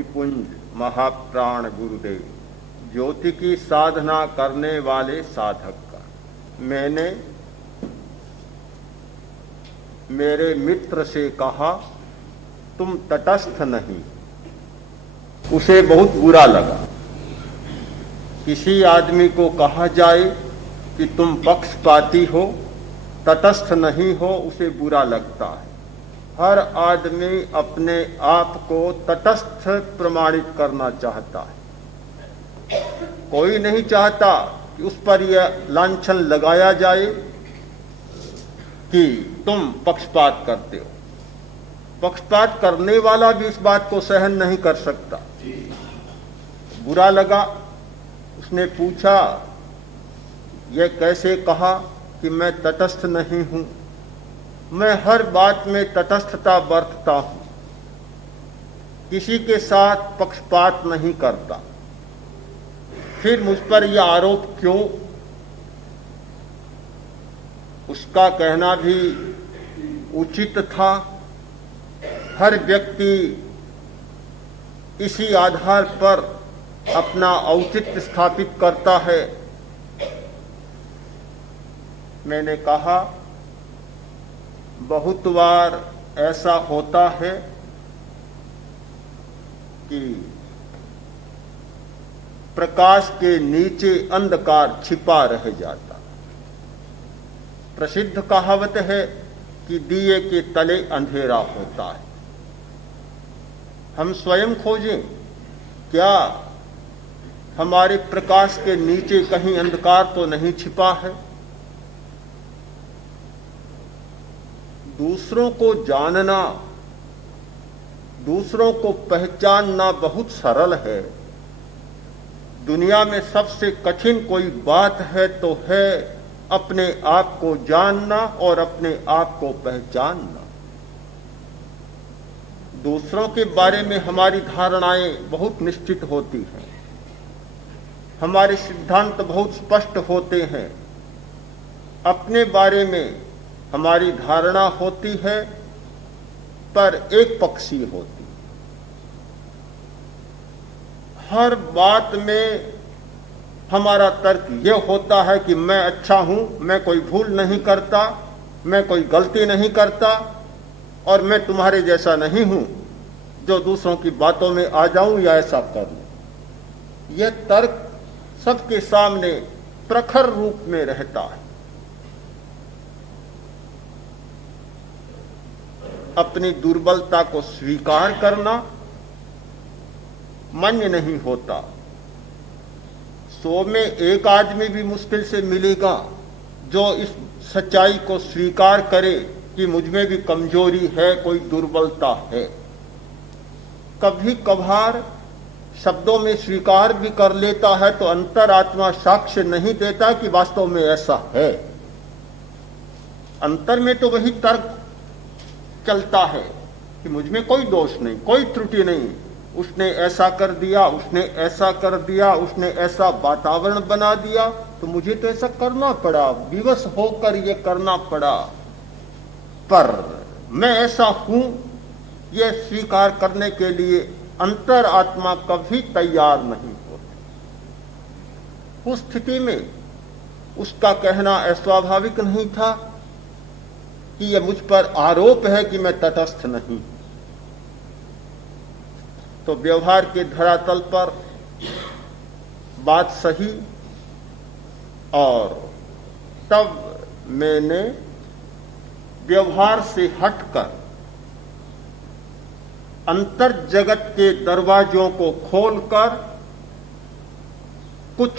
ज्योति पुंज महाप्राण गुरुदेव, ज्योति की साधना करने वाले साधक का मैंने मेरे मित्र से कहा तुम तटस्थ नहीं। उसे बहुत बुरा लगा। किसी आदमी को कहा जाए कि तुम पक्षपाती हो, तटस्थ नहीं हो, उसे बुरा लगता है। हर आदमी अपने आप को तटस्थ प्रमाणित करना चाहता है। कोई नहीं चाहता कि उस पर यह लांछन लगाया जाए कि तुम पक्षपात करते हो। पक्षपात करने वाला भी इस बात को सहन नहीं कर सकता। बुरा लगा। उसने पूछा, यह कैसे कहा कि मैं तटस्थ नहीं हूं? मैं हर बात में तटस्थता बरतता हूं, किसी के साथ पक्षपात नहीं करता। फिर मुझ पर यह आरोप क्यों? उसका कहना भी उचित था। हर व्यक्ति इसी आधार पर अपना औचित्य स्थापित करता है। मैंने कहा, बहुत बार ऐसा होता है कि प्रकाश के नीचे अंधकार छिपा रह जाता। प्रसिद्ध कहावत है कि दिए के तले अंधेरा होता है। हम स्वयं खोजें, क्या हमारे प्रकाश के नीचे कहीं अंधकार तो नहीं छिपा है? दूसरों को जानना, दूसरों को पहचानना बहुत सरल है। दुनिया में सबसे कठिन कोई बात है तो है अपने आप को जानना और अपने आप को पहचानना। दूसरों के बारे में हमारी धारणाएं बहुत निश्चित होती हैं, हमारे सिद्धांत बहुत स्पष्ट होते हैं। अपने बारे में हमारी धारणा होती है पर एक पक्षी होती। हर बात में हमारा तर्क यह होता है कि मैं अच्छा हूं, मैं कोई भूल नहीं करता, मैं कोई गलती नहीं करता और मैं तुम्हारे जैसा नहीं हूं जो दूसरों की बातों में आ जाऊं या ऐसा कर लूं। यह तर्क सबके सामने प्रखर रूप में रहता है। अपनी दुर्बलता को स्वीकार करना मान्य नहीं होता। 100 में एक आदमी भी मुश्किल से मिलेगा जो इस सच्चाई को स्वीकार करे कि मुझ में भी कमजोरी है, कोई दुर्बलता है। कभी कभार शब्दों में स्वीकार भी कर लेता है तो अंतरात्मा साक्ष्य नहीं देता कि वास्तव में ऐसा है। अंतर में तो वही तर्क चलता है कि मुझ में कोई दोष नहीं, कोई त्रुटि नहीं, उसने ऐसा कर दिया, उसने ऐसा कर दिया, उसने ऐसा वातावरण बना दिया तो मुझे तो ऐसा करना पड़ा, विवश होकर ये करना पड़ा। पर मैं ऐसा हूं, यह स्वीकार करने के लिए अंतरात्मा कभी तैयार नहीं होती। उस स्थिति में उसका कहना अस्वाभाविक नहीं था कि यह मुझ पर आरोप है कि मैं तटस्थ नहीं। तो व्यवहार के धरातल पर बात सही, और तब मैंने व्यवहार से हटकर अंतर जगत के दरवाजों को खोलकर कुछ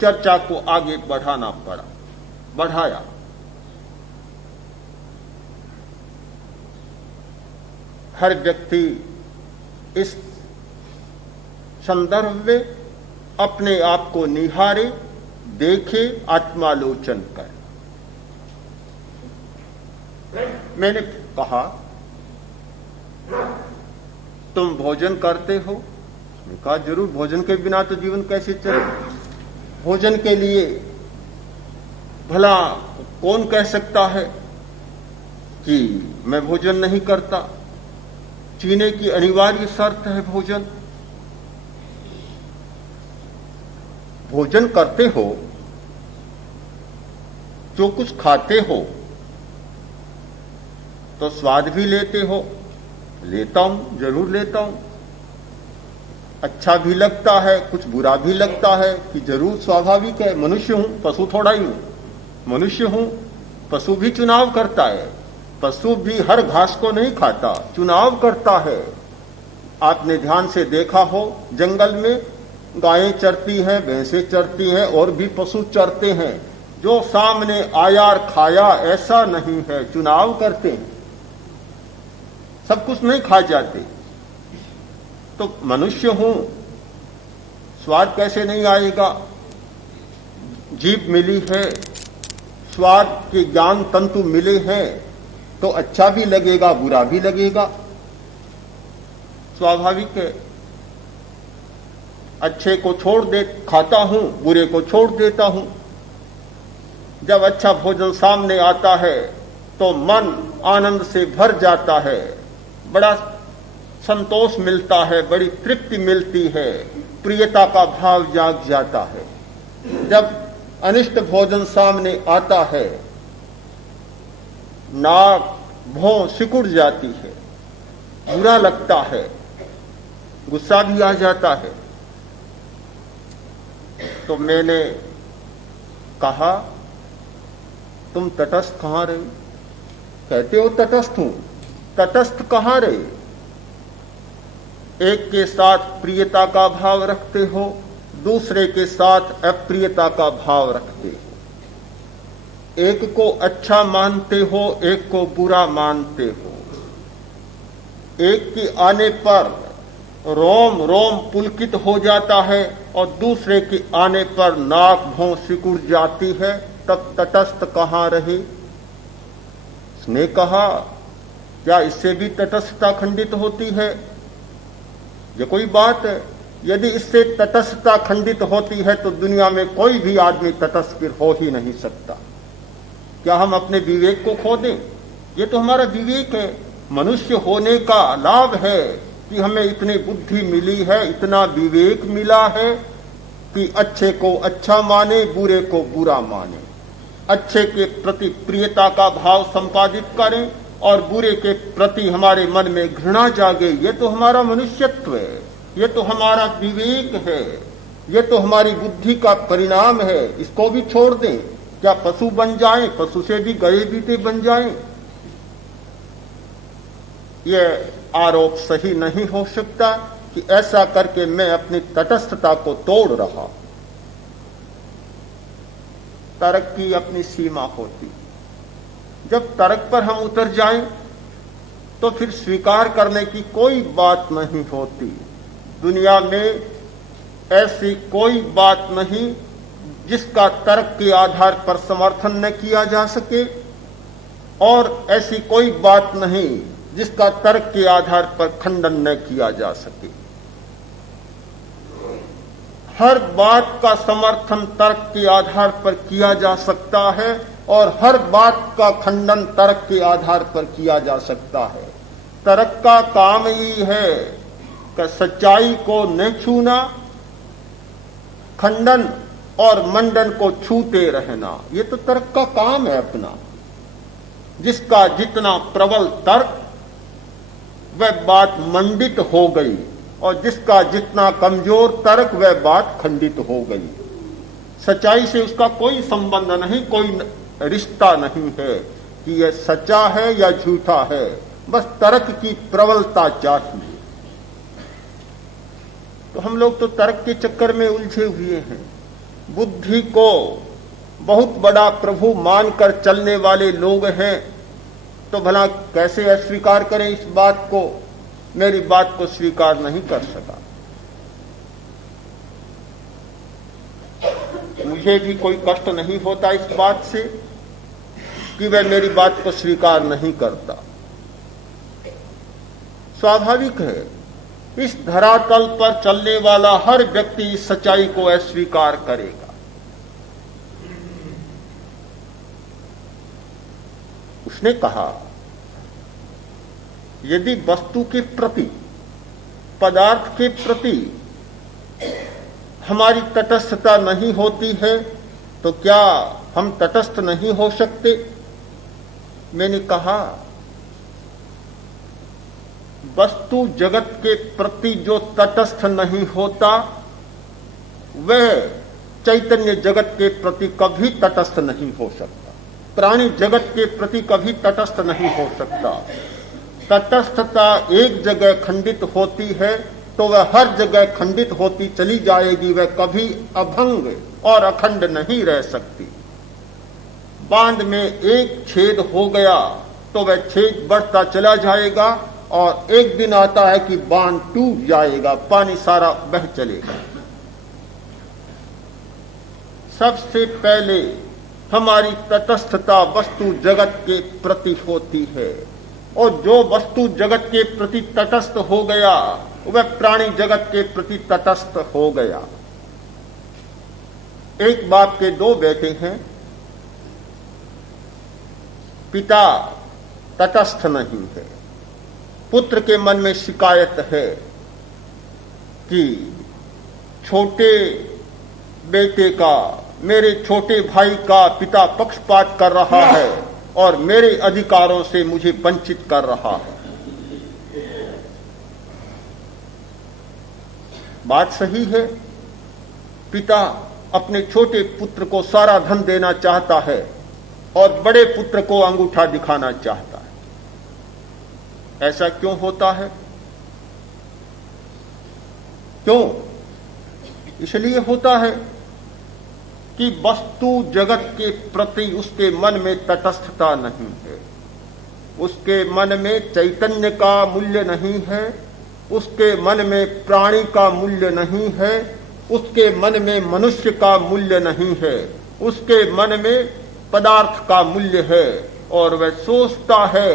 चर्चा को आगे बढ़ाया। हर व्यक्ति इस संदर्भ में अपने आप को निहारे, देखे, आत्मालोचन करे। मैंने कहा, तुम भोजन करते हो? उसने कहा, जरूर, भोजन के बिना तो जीवन कैसे चले। भोजन के लिए भला कौन कह सकता है कि मैं भोजन नहीं करता? जीने की अनिवार्य शर्त है भोजन। भोजन करते हो, जो कुछ खाते हो, तो स्वाद भी लेते हो। लेता हूं, जरूर लेता हूं। अच्छा भी लगता है, कुछ बुरा भी लगता है कि जरूर स्वाभाविक है, मनुष्य हूं, पशु थोड़ा ही हूं। मनुष्य हूं, पशु भी चुनाव करता है। पशु भी हर घास को नहीं खाता, चुनाव करता है। आपने ध्यान से देखा हो, जंगल में गायें चरती हैं, भैंसें चरती हैं, और भी पशु चरते हैं। जो सामने आया और खाया ऐसा नहीं है, चुनाव करते हैं। सब कुछ नहीं खा जाते। तो मनुष्य हूं, स्वाद कैसे नहीं आएगा? जीभ मिली है, स्वाद के ज्ञान तंतु मिले हैं, तो अच्छा भी लगेगा, बुरा भी लगेगा, स्वाभाविक है। अच्छे को छोड़ दे खाता हूं, बुरे को छोड़ देता हूं। जब अच्छा भोजन सामने आता है तो मन आनंद से भर जाता है, बड़ा संतोष मिलता है, बड़ी तृप्ति मिलती है, प्रियता का भाव जाग जाता है। जब अनिष्ट भोजन सामने आता है, नाक भौं सिकुड़ जाती है, बुरा लगता है, गुस्सा भी आ जाता है। तो मैंने कहा, तुम तटस्थ कहां रहे? कहते हो तटस्थ हूं, तटस्थ कहां रहे? एक के साथ प्रियता का भाव रखते हो, दूसरे के साथ अप्रियता का भाव रखते हो। एक को अच्छा मानते हो, एक को बुरा मानते हो। एक के आने पर रोम रोम पुलकित हो जाता है और दूसरे के आने पर नाक भौं सिकुड़ जाती है। तब तटस्थ कहां रहे? उसने कहा, क्या इससे भी तटस्थता खंडित होती है? ये कोई बात है? यदि इससे तटस्थता खंडित होती है तो दुनिया में कोई भी आदमी तटस्थ फिर हो ही नहीं सकता। क्या हम अपने विवेक को खो दें? ये तो हमारा विवेक है। मनुष्य होने का लाभ है कि हमें इतनी बुद्धि मिली है, इतना विवेक मिला है कि अच्छे को अच्छा माने, बुरे को बुरा माने। अच्छे के प्रति प्रियता का भाव संपादित करें और बुरे के प्रति हमारे मन में घृणा जागे। ये तो हमारा मनुष्यत्व है, ये तो हमारा विवेक है, ये तो हमारी बुद्धि का परिणाम है। इसको भी छोड़ दें? क्या पशु बन जाएं? पशु से भी गए बीते बन जाएं? ये आरोप सही नहीं हो सकता कि ऐसा करके मैं अपनी तटस्थता को तोड़ रहा। तर्क की अपनी सीमा होती। जब तर्क पर हम उतर जाएं तो फिर स्वीकार करने की कोई बात नहीं होती। दुनिया में ऐसी कोई बात नहीं जिसका तर्क के आधार पर समर्थन न किया जा सके, और ऐसी कोई बात नहीं जिसका तर्क के आधार पर खंडन न किया जा सके। हर बात का समर्थन तर्क के आधार पर किया जा सकता है और हर बात का खंडन तर्क के आधार पर किया जा सकता है। तर्क का काम ही है कि सच्चाई को न छूना, खंडन और मंडन को छूते रहना। ये तो तर्क का काम है अपना। जिसका जितना प्रबल तर्क वह बात मंडित हो गई, और जिसका जितना कमजोर तर्क वह बात खंडित हो गई। सच्चाई से उसका कोई संबंध नहीं, कोई रिश्ता नहीं है कि यह सच्चा है या झूठा है। बस तर्क की प्रबलता चाहिए। तो हम लोग तो तर्क के चक्कर में उलझे हुए हैं। बुद्धि को बहुत बड़ा प्रभु मानकर चलने वाले लोग हैं, तो भला कैसे अस्वीकार करें इस बात को? मेरी बात को स्वीकार नहीं कर सका। मुझे भी कोई कष्ट नहीं होता इस बात से कि वह मेरी बात को स्वीकार नहीं करता। स्वाभाविक है, इस धरातल पर चलने वाला हर व्यक्ति इस सच्चाई को अस्वीकार करेगा। उसने कहा, यदि वस्तु के प्रति, पदार्थ के प्रति हमारी तटस्थता नहीं होती है तो क्या हम तटस्थ नहीं हो सकते? मैंने कहा, वस्तु जगत के प्रति जो तटस्थ नहीं होता वह चैतन्य जगत के प्रति कभी तटस्थ नहीं हो सकता, प्राणी जगत के प्रति कभी तटस्थ नहीं हो सकता। तटस्थता एक जगह खंडित होती है तो वह हर जगह खंडित होती चली जाएगी, वह कभी अभंग और अखंड नहीं रह सकती। बांध में एक छेद हो गया तो वह छेद बढ़ता चला जाएगा और एक दिन आता है कि बांध टूट जाएगा, पानी सारा बह चलेगा। सबसे पहले हमारी तटस्थता वस्तु जगत के प्रति होती है और जो वस्तु जगत के प्रति तटस्थ हो गया वह प्राणी जगत के प्रति तटस्थ हो गया। एक बाप के दो बेटे हैं, पिता तटस्थ नहीं है। पुत्र के मन में शिकायत है कि छोटे बेटे का, मेरे छोटे भाई का पिता पक्षपात कर रहा है और मेरे अधिकारों से मुझे वंचित कर रहा है। बात सही है, पिता अपने छोटे पुत्र को सारा धन देना चाहता है और बड़े पुत्र को अंगूठा दिखाना चाहता है। ऐसा क्यों होता है? क्यों? इसलिए होता है कि वस्तु जगत के प्रति उसके मन में तटस्थता नहीं है, उसके मन में चैतन्य का मूल्य नहीं है, उसके मन में प्राणी का मूल्य नहीं है, उसके मन में मनुष्य का मूल्य नहीं है, उसके मन में पदार्थ का मूल्य है और वह सोचता है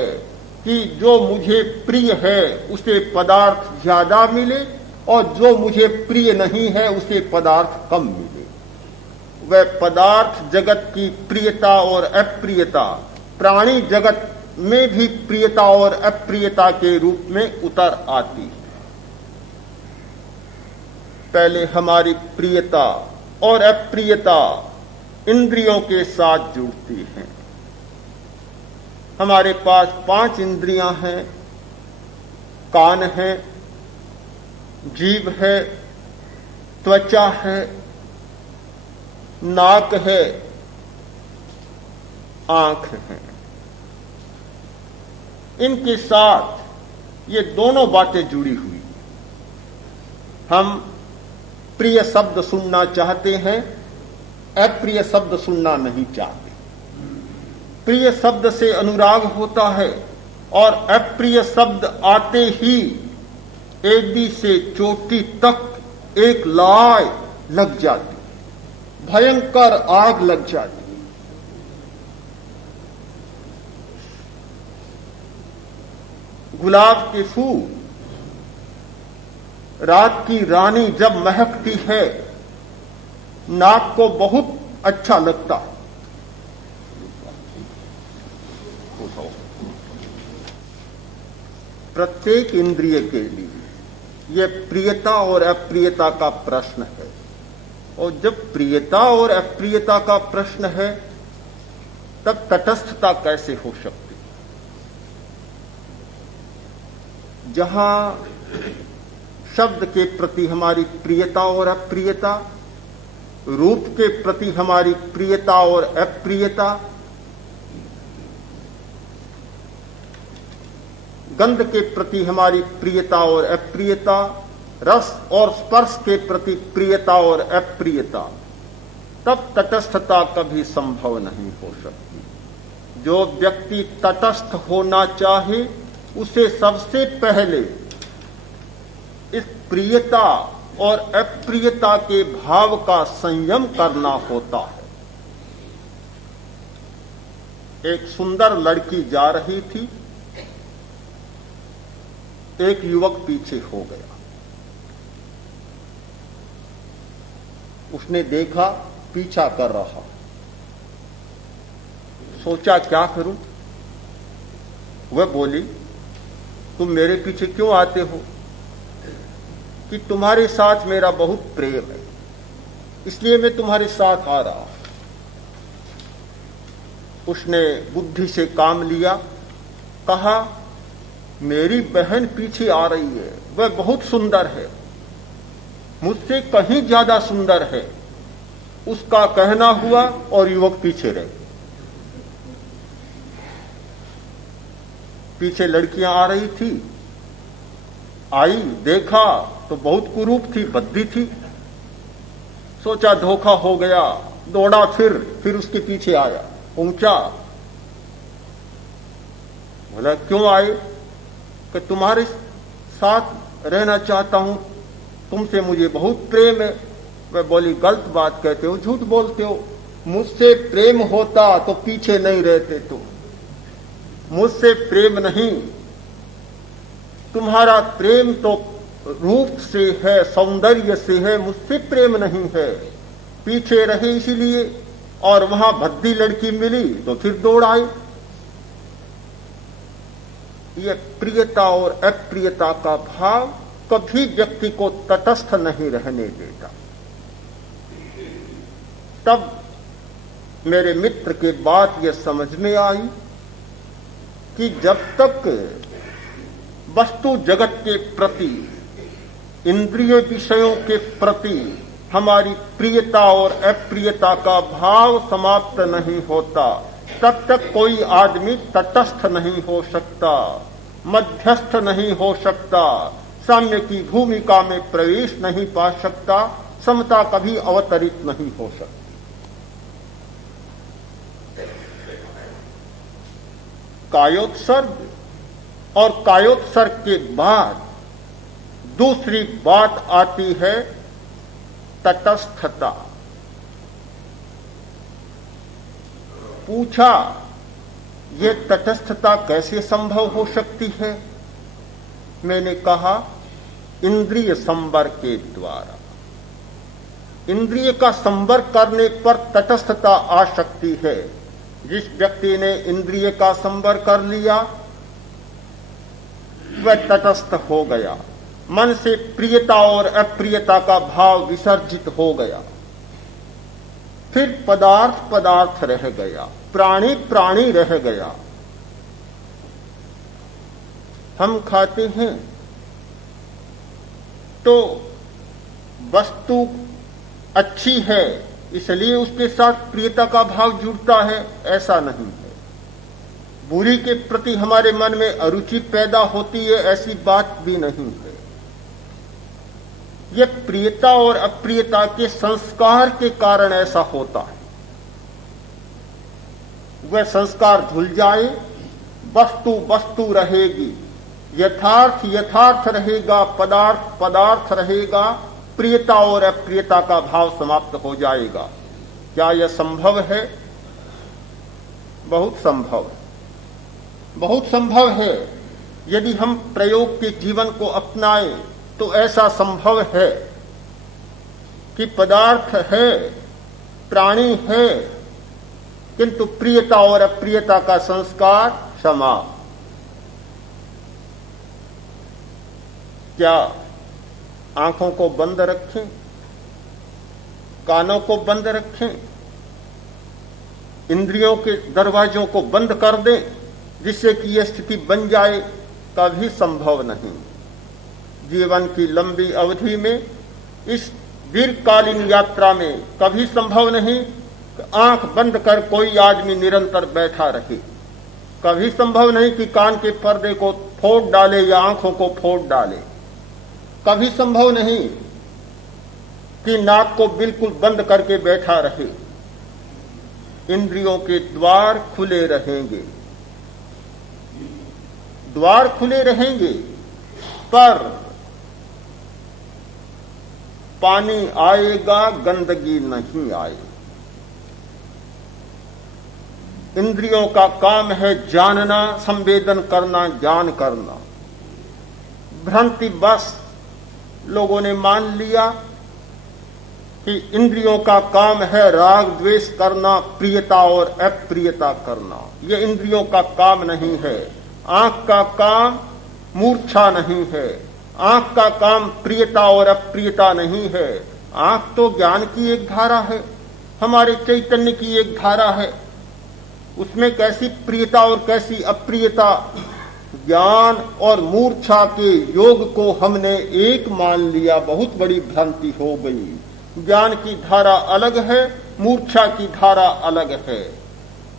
कि जो मुझे प्रिय है उसे पदार्थ ज्यादा मिले और जो मुझे प्रिय नहीं है उसे पदार्थ कम मिले। वह पदार्थ जगत की प्रियता और अप्रियता प्राणी जगत में भी प्रियता और अप्रियता के रूप में उतर आती है। पहले हमारी प्रियता और अप्रियता इंद्रियों के साथ जुड़ती हैं। हमारे पास 5 इंद्रियां हैं, कान है, जीभ है, त्वचा है, नाक है, आंख है। इनके साथ ये दोनों बातें जुड़ी हुई। हम प्रिय शब्द सुनना चाहते हैं, अप्रिय शब्द सुनना नहीं चाहते। प्रिय शब्द से अनुराग होता है और अप्रिय शब्द आते ही एड़ी से चोटी तक एक लाय लग जाती, भयंकर आग लग जाती। गुलाब के फूल, रात की रानी जब महकती है नाक को बहुत अच्छा लगता है। प्रत्येक इंद्रिय के लिए यह प्रियता और अप्रियता का प्रश्न है और जब प्रियता और अप्रियता का प्रश्न है तब तटस्थता कैसे हो सकती? जहां शब्द के प्रति हमारी प्रियता और अप्रियता, रूप के प्रति हमारी प्रियता और अप्रियता, गंध के प्रति हमारी प्रियता और अप्रियता, रस और स्पर्श के प्रति प्रियता और अप्रियता, तब तटस्थता कभी संभव नहीं हो सकती। जो व्यक्ति तटस्थ होना चाहे उसे सबसे पहले इस प्रियता और अप्रियता के भाव का संयम करना होता है। एक सुंदर लड़की जा रही थी, एक युवक पीछे हो गया। उसने देखा पीछा कर रहा, सोचा क्या करूं? वह बोली, तुम मेरे पीछे क्यों आते हो? कि तुम्हारे साथ मेरा बहुत प्रेम है, इसलिए मैं तुम्हारे साथ आ रहा हूं। उसने बुद्धि से काम लिया, कहा मेरी बहन पीछे आ रही है, वह बहुत सुंदर है, मुझसे कहीं ज्यादा सुंदर है। उसका कहना हुआ और युवक पीछे रहे। पीछे लड़कियां आ रही थी, आई, देखा तो बहुत कुरूप थी, भद्दी थी। सोचा धोखा हो गया, दौड़ा, फिर उसके पीछे आया, पहुंचा। बोला क्यों आए? कि तुम्हारे साथ रहना चाहता हूं, तुमसे मुझे बहुत प्रेम है। वह बोली गलत बात कहते हो, झूठ बोलते हो। मुझसे प्रेम होता तो पीछे नहीं रहते तुम। मुझसे प्रेम नहीं, तुम्हारा प्रेम तो रूप से है, सौंदर्य से है, मुझसे प्रेम नहीं है। पीछे रहे इसीलिए, और वहां भद्दी लड़की मिली तो फिर दौड़ आई। यह प्रियता और अप्रियता का भाव कभी व्यक्ति को तटस्थ नहीं रहने देता। तब मेरे मित्र के बात यह समझ में आई कि जब तक वस्तु जगत के प्रति, इंद्रिय विषयों के प्रति हमारी प्रियता और अप्रियता का भाव समाप्त नहीं होता, तब तक कोई आदमी तटस्थ नहीं हो सकता, मध्यस्थ नहीं हो सकता, साम्य की भूमिका में प्रवेश नहीं पा सकता, समता कभी अवतरित नहीं हो सकती। कायोत्सर्ग और कायोत्सर्ग के बाद दूसरी बात आती है तटस्थता। पूछा ये तटस्थता कैसे संभव हो सकती है? मैंने कहा इंद्रिय संवर के द्वारा। इंद्रिय का संवर करने पर तटस्थता आ सकती है। जिस व्यक्ति ने इंद्रिय का संवर कर लिया वह तटस्थ हो गया, मन से प्रियता और अप्रियता का भाव विसर्जित हो गया। फिर पदार्थ पदार्थ रह गया, प्राणी प्राणी रह गया। हम खाते हैं तो वस्तु अच्छी है इसलिए उसके साथ प्रियता का भाव जुड़ता है, ऐसा नहीं है। बुरी के प्रति हमारे मन में अरुचि पैदा होती है, ऐसी बात भी नहीं है। यह प्रियता और अप्रियता के संस्कार के कारण ऐसा होता है। वह संस्कार धुल जाए, वस्तु वस्तु रहेगी, यथार्थ यथार्थ रहेगा, पदार्थ पदार्थ रहेगा, प्रियता और अप्रियता का भाव समाप्त हो जाएगा। क्या यह संभव है? बहुत संभव है, बहुत संभव है। यदि हम प्रयोग के जीवन को अपनाएं तो ऐसा संभव है कि पदार्थ है, प्राणी है, किंतु प्रियता और अप्रियता का संस्कार समाप्त। क्या आंखों को बंद रखें, कानों को बंद रखें, इंद्रियों के दरवाजों को बंद कर दें जिससे कि यह स्थिति बन जाए? कभी संभव नहीं। जीवन की लंबी अवधि में, इस दीर्घकालीन यात्रा में कभी संभव नहीं कि आंख बंद कर कोई आदमी निरंतर बैठा रहे। कभी संभव नहीं कि कान के पर्दे को फोड़ डाले या आंखों को फोड़ डाले। कभी संभव नहीं कि नाक को बिल्कुल बंद करके बैठा रहे। इंद्रियों के द्वार खुले रहेंगे, द्वार खुले रहेंगे, पर पानी आएगा, गंदगी नहीं आएगी। इंद्रियों का काम है जानना, संवेदन करना, ज्ञान करना। भ्रांति बस लोगों ने मान लिया कि इंद्रियों का काम है राग द्वेष करना, प्रियता और अप्रियता करना। यह इंद्रियों का काम नहीं है। आंख का काम मूर्छा नहीं है, आंख का काम प्रियता और अप्रियता नहीं है। आंख तो ज्ञान की एक धारा है, हमारे चैतन्य की एक धारा है, उसमें कैसी प्रियता और कैसी अप्रियता। ज्ञान और मूर्छा के योग को हमने एक मान लिया, बहुत बड़ी भ्रांति हो गई। ज्ञान की धारा अलग है, मूर्छा की धारा अलग है।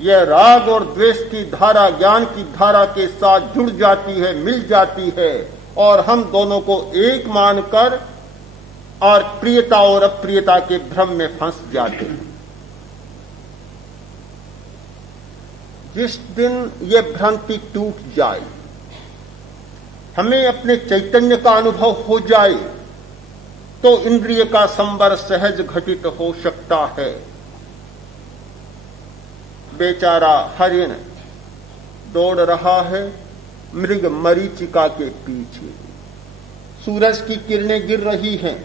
यह राग और द्वेष की धारा ज्ञान की धारा के साथ जुड़ जाती है, मिल जाती है, और हम दोनों को एक मानकर और प्रियता और अप्रियता के भ्रम में फंस जाते हैं। जिस दिन यह भ्रांति टूट जाए, हमें अपने चैतन्य का अनुभव हो जाए, तो इंद्रिय का संवर सहज घटित हो सकता है। बेचारा हरिण दौड़ रहा है मृग मरीचिका के पीछे, सूरज की किरणें गिर रही हैं,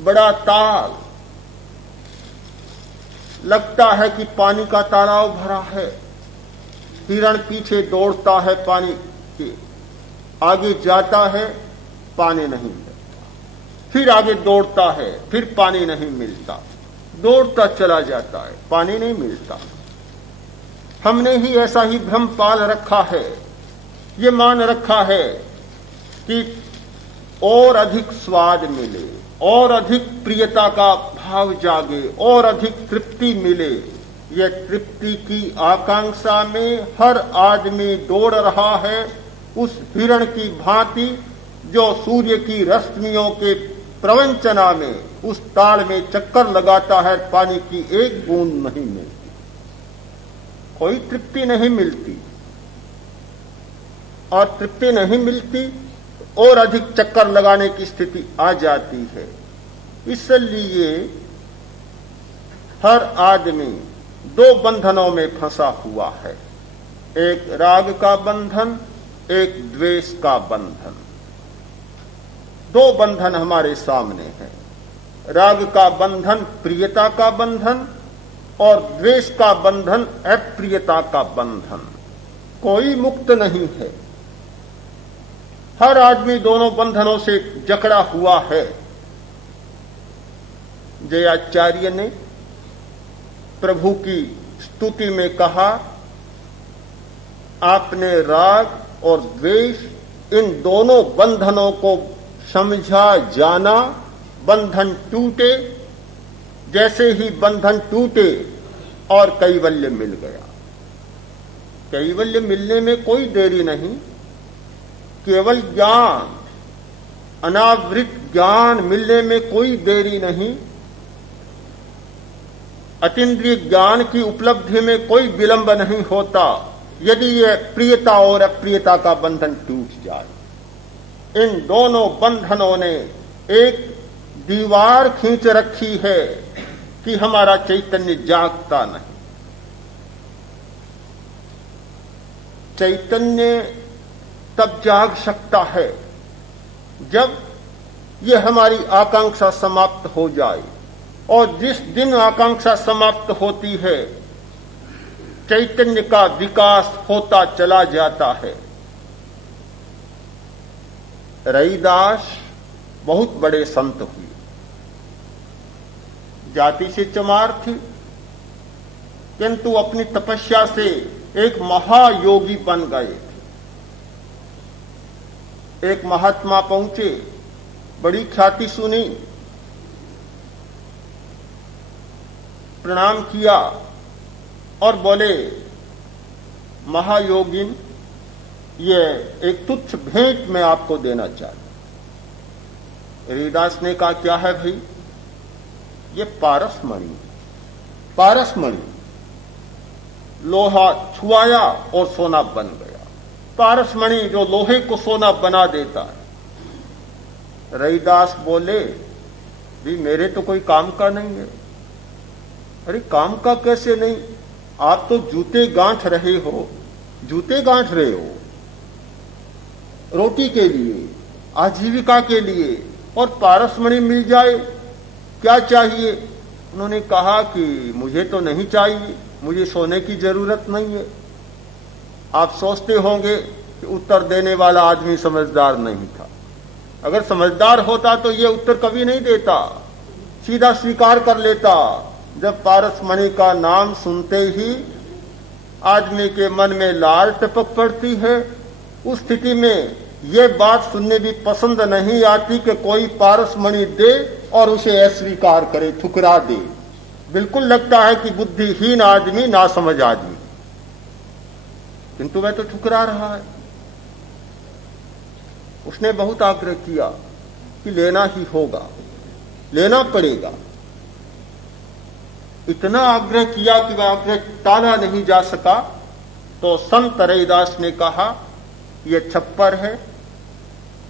बड़ा ताल, लगता है कि पानी का तालाब भरा है। हिरण पीछे दौड़ता है, पानी के आगे जाता है, पानी नहीं मिलता, फिर आगे दौड़ता है, फिर पानी नहीं मिलता, दौड़ता चला जाता है, पानी नहीं मिलता। हमने ही ऐसा ही भ्रम पाल रखा है, ये मान रखा है कि और अधिक स्वाद मिले, और अधिक प्रियता का भाव जागे, और अधिक तृप्ति मिले। यह तृप्ति की आकांक्षा में हर आदमी दौड़ रहा है, उस हिरण की भांति जो सूर्य की रश्मियों के प्रवंचना में उस ताल में चक्कर लगाता है, पानी की एक बूंद नहीं मिलती, कोई तृप्ति नहीं मिलती, और तृप्ति नहीं मिलती और अधिक चक्कर लगाने की स्थिति आ जाती है। इसलिए हर आदमी दो बंधनों में फंसा हुआ है, एक राग का बंधन, एक द्वेष का बंधन। दो बंधन हमारे सामने हैं, राग का बंधन प्रियता का बंधन, और द्वेष का बंधन अप्रियता का बंधन। कोई मुक्त नहीं है, हर आदमी दोनों बंधनों से जकड़ा हुआ है। जयाचार्य ने प्रभु की स्तुति में कहा, आपने राग और द्वेष इन दोनों बंधनों को समझा जाना, बंधन टूटे, जैसे ही बंधन टूटे और कैवल्य मिल गया। कैवल्य मिलने में कोई देरी नहीं, केवल ज्ञान, अनावृत ज्ञान मिलने में कोई देरी नहीं, अतीन्द्रिय ज्ञान की उपलब्धि में कोई विलंब नहीं होता, यदि यह प्रियता और अप्रियता का बंधन टूट जाए। इन दोनों बंधनों ने एक दीवार खींच रखी है कि हमारा चैतन्य जागता नहीं। चैतन्य तब जाग सकता है जब यह हमारी आकांक्षा समाप्त हो जाए, और जिस दिन आकांक्षा समाप्त होती है, चैतन्य का विकास होता चला जाता है। रैदास बहुत बड़े संत हुए, जाति से चमार थे, किंतु अपनी तपस्या से एक महायोगी बन गए थे। एक महात्मा पहुंचे, बड़ी ख्याति सुनी, प्रणाम किया और बोले, महायोगिन, ये एक तुच्छ भेंट मैं आपको देना चाहता। रैदास ने कहा, क्या है भाई? ये पारसमणि, पारसमणि। लोहा छुआया और सोना बन गया। पारसमणि जो लोहे को सोना बना देता है। रैदास बोले, भी मेरे तो कोई काम का नहीं है। अरे काम का कैसे नहीं? आप तो जूते गांठ रहे हो, जूते गांठ रहे हो रोटी के लिए, आजीविका के लिए, और पारसमणि मिल जाए, क्या चाहिए? उन्होंने कहा कि मुझे तो नहीं चाहिए, मुझे सोने की जरूरत नहीं है। आप सोचते होंगे कि उत्तर देने वाला आदमी समझदार नहीं था। अगर समझदार होता तो ये उत्तर कभी नहीं देता, सीधा स्वीकार कर लेता। जब पारसमणि का नाम सुनते ही आदमी के मन में लार टपक पड़ती है, उस स्थिति में ये बात सुनने भी पसंद नहीं आती कि कोई पारसमणि दे और उसे अस्वीकार करे, ठुकरा दे। बिल्कुल लगता है कि बुद्धिहीन आदमी, नासमझ आदमी, किंतु वह तो ठुकरा रहा है। उसने बहुत आग्रह किया कि लेना ही होगा, लेना पड़ेगा। इतना आग्रह किया कि वह आग्रह टाला नहीं जा सका। तो संत रैदास ने कहा, यह छप्पर है,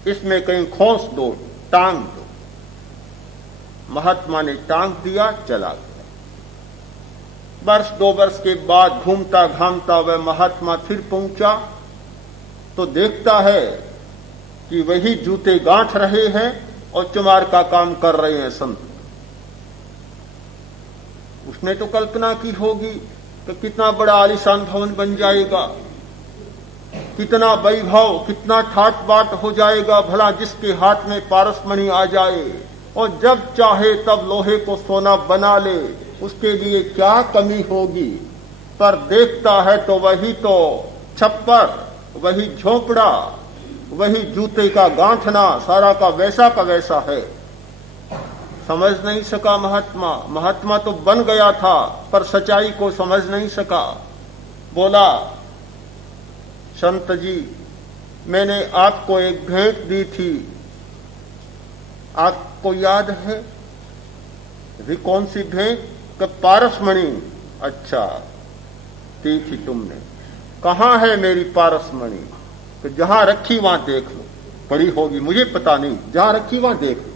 इसमें कहीं खोस दो, टांग दो। महात्मा ने टांग दिया, चला गया। वर्ष 2 वर्ष के बाद घूमता घामता वह महात्मा फिर पहुंचा तो देखता है कि वही जूते गांठ रहे हैं और चुमार का काम कर रहे हैं संत। उसने तो कल्पना की होगी कि कितना बड़ा आलीशान भवन बन जाएगा, कितना वैभव, कितना ठाट बाट हो जाएगा, भला जिसके हाथ में पारसमणि आ जाए और जब चाहे तब लोहे को सोना बना ले, उसके लिए क्या कमी होगी। पर देखता है तो वही तो छप्पर, वही झोपड़ा, वही जूते का गांठना, सारा का वैसा है। समझ नहीं सका महात्मा। महात्मा तो बन गया था पर सच्चाई को समझ नहीं सका। बोला, संत जी, मैंने आपको एक भेंट दी थी, आपको याद है? भी कौन सी भेंट? कि पारसमणि। अच्छा, दी थी तुमने। कहाँ है मेरी पारसमणि? कि जहां रखी वहां देख लो, पड़ी होगी, मुझे पता नहीं, जहां रखी वहां देख लो।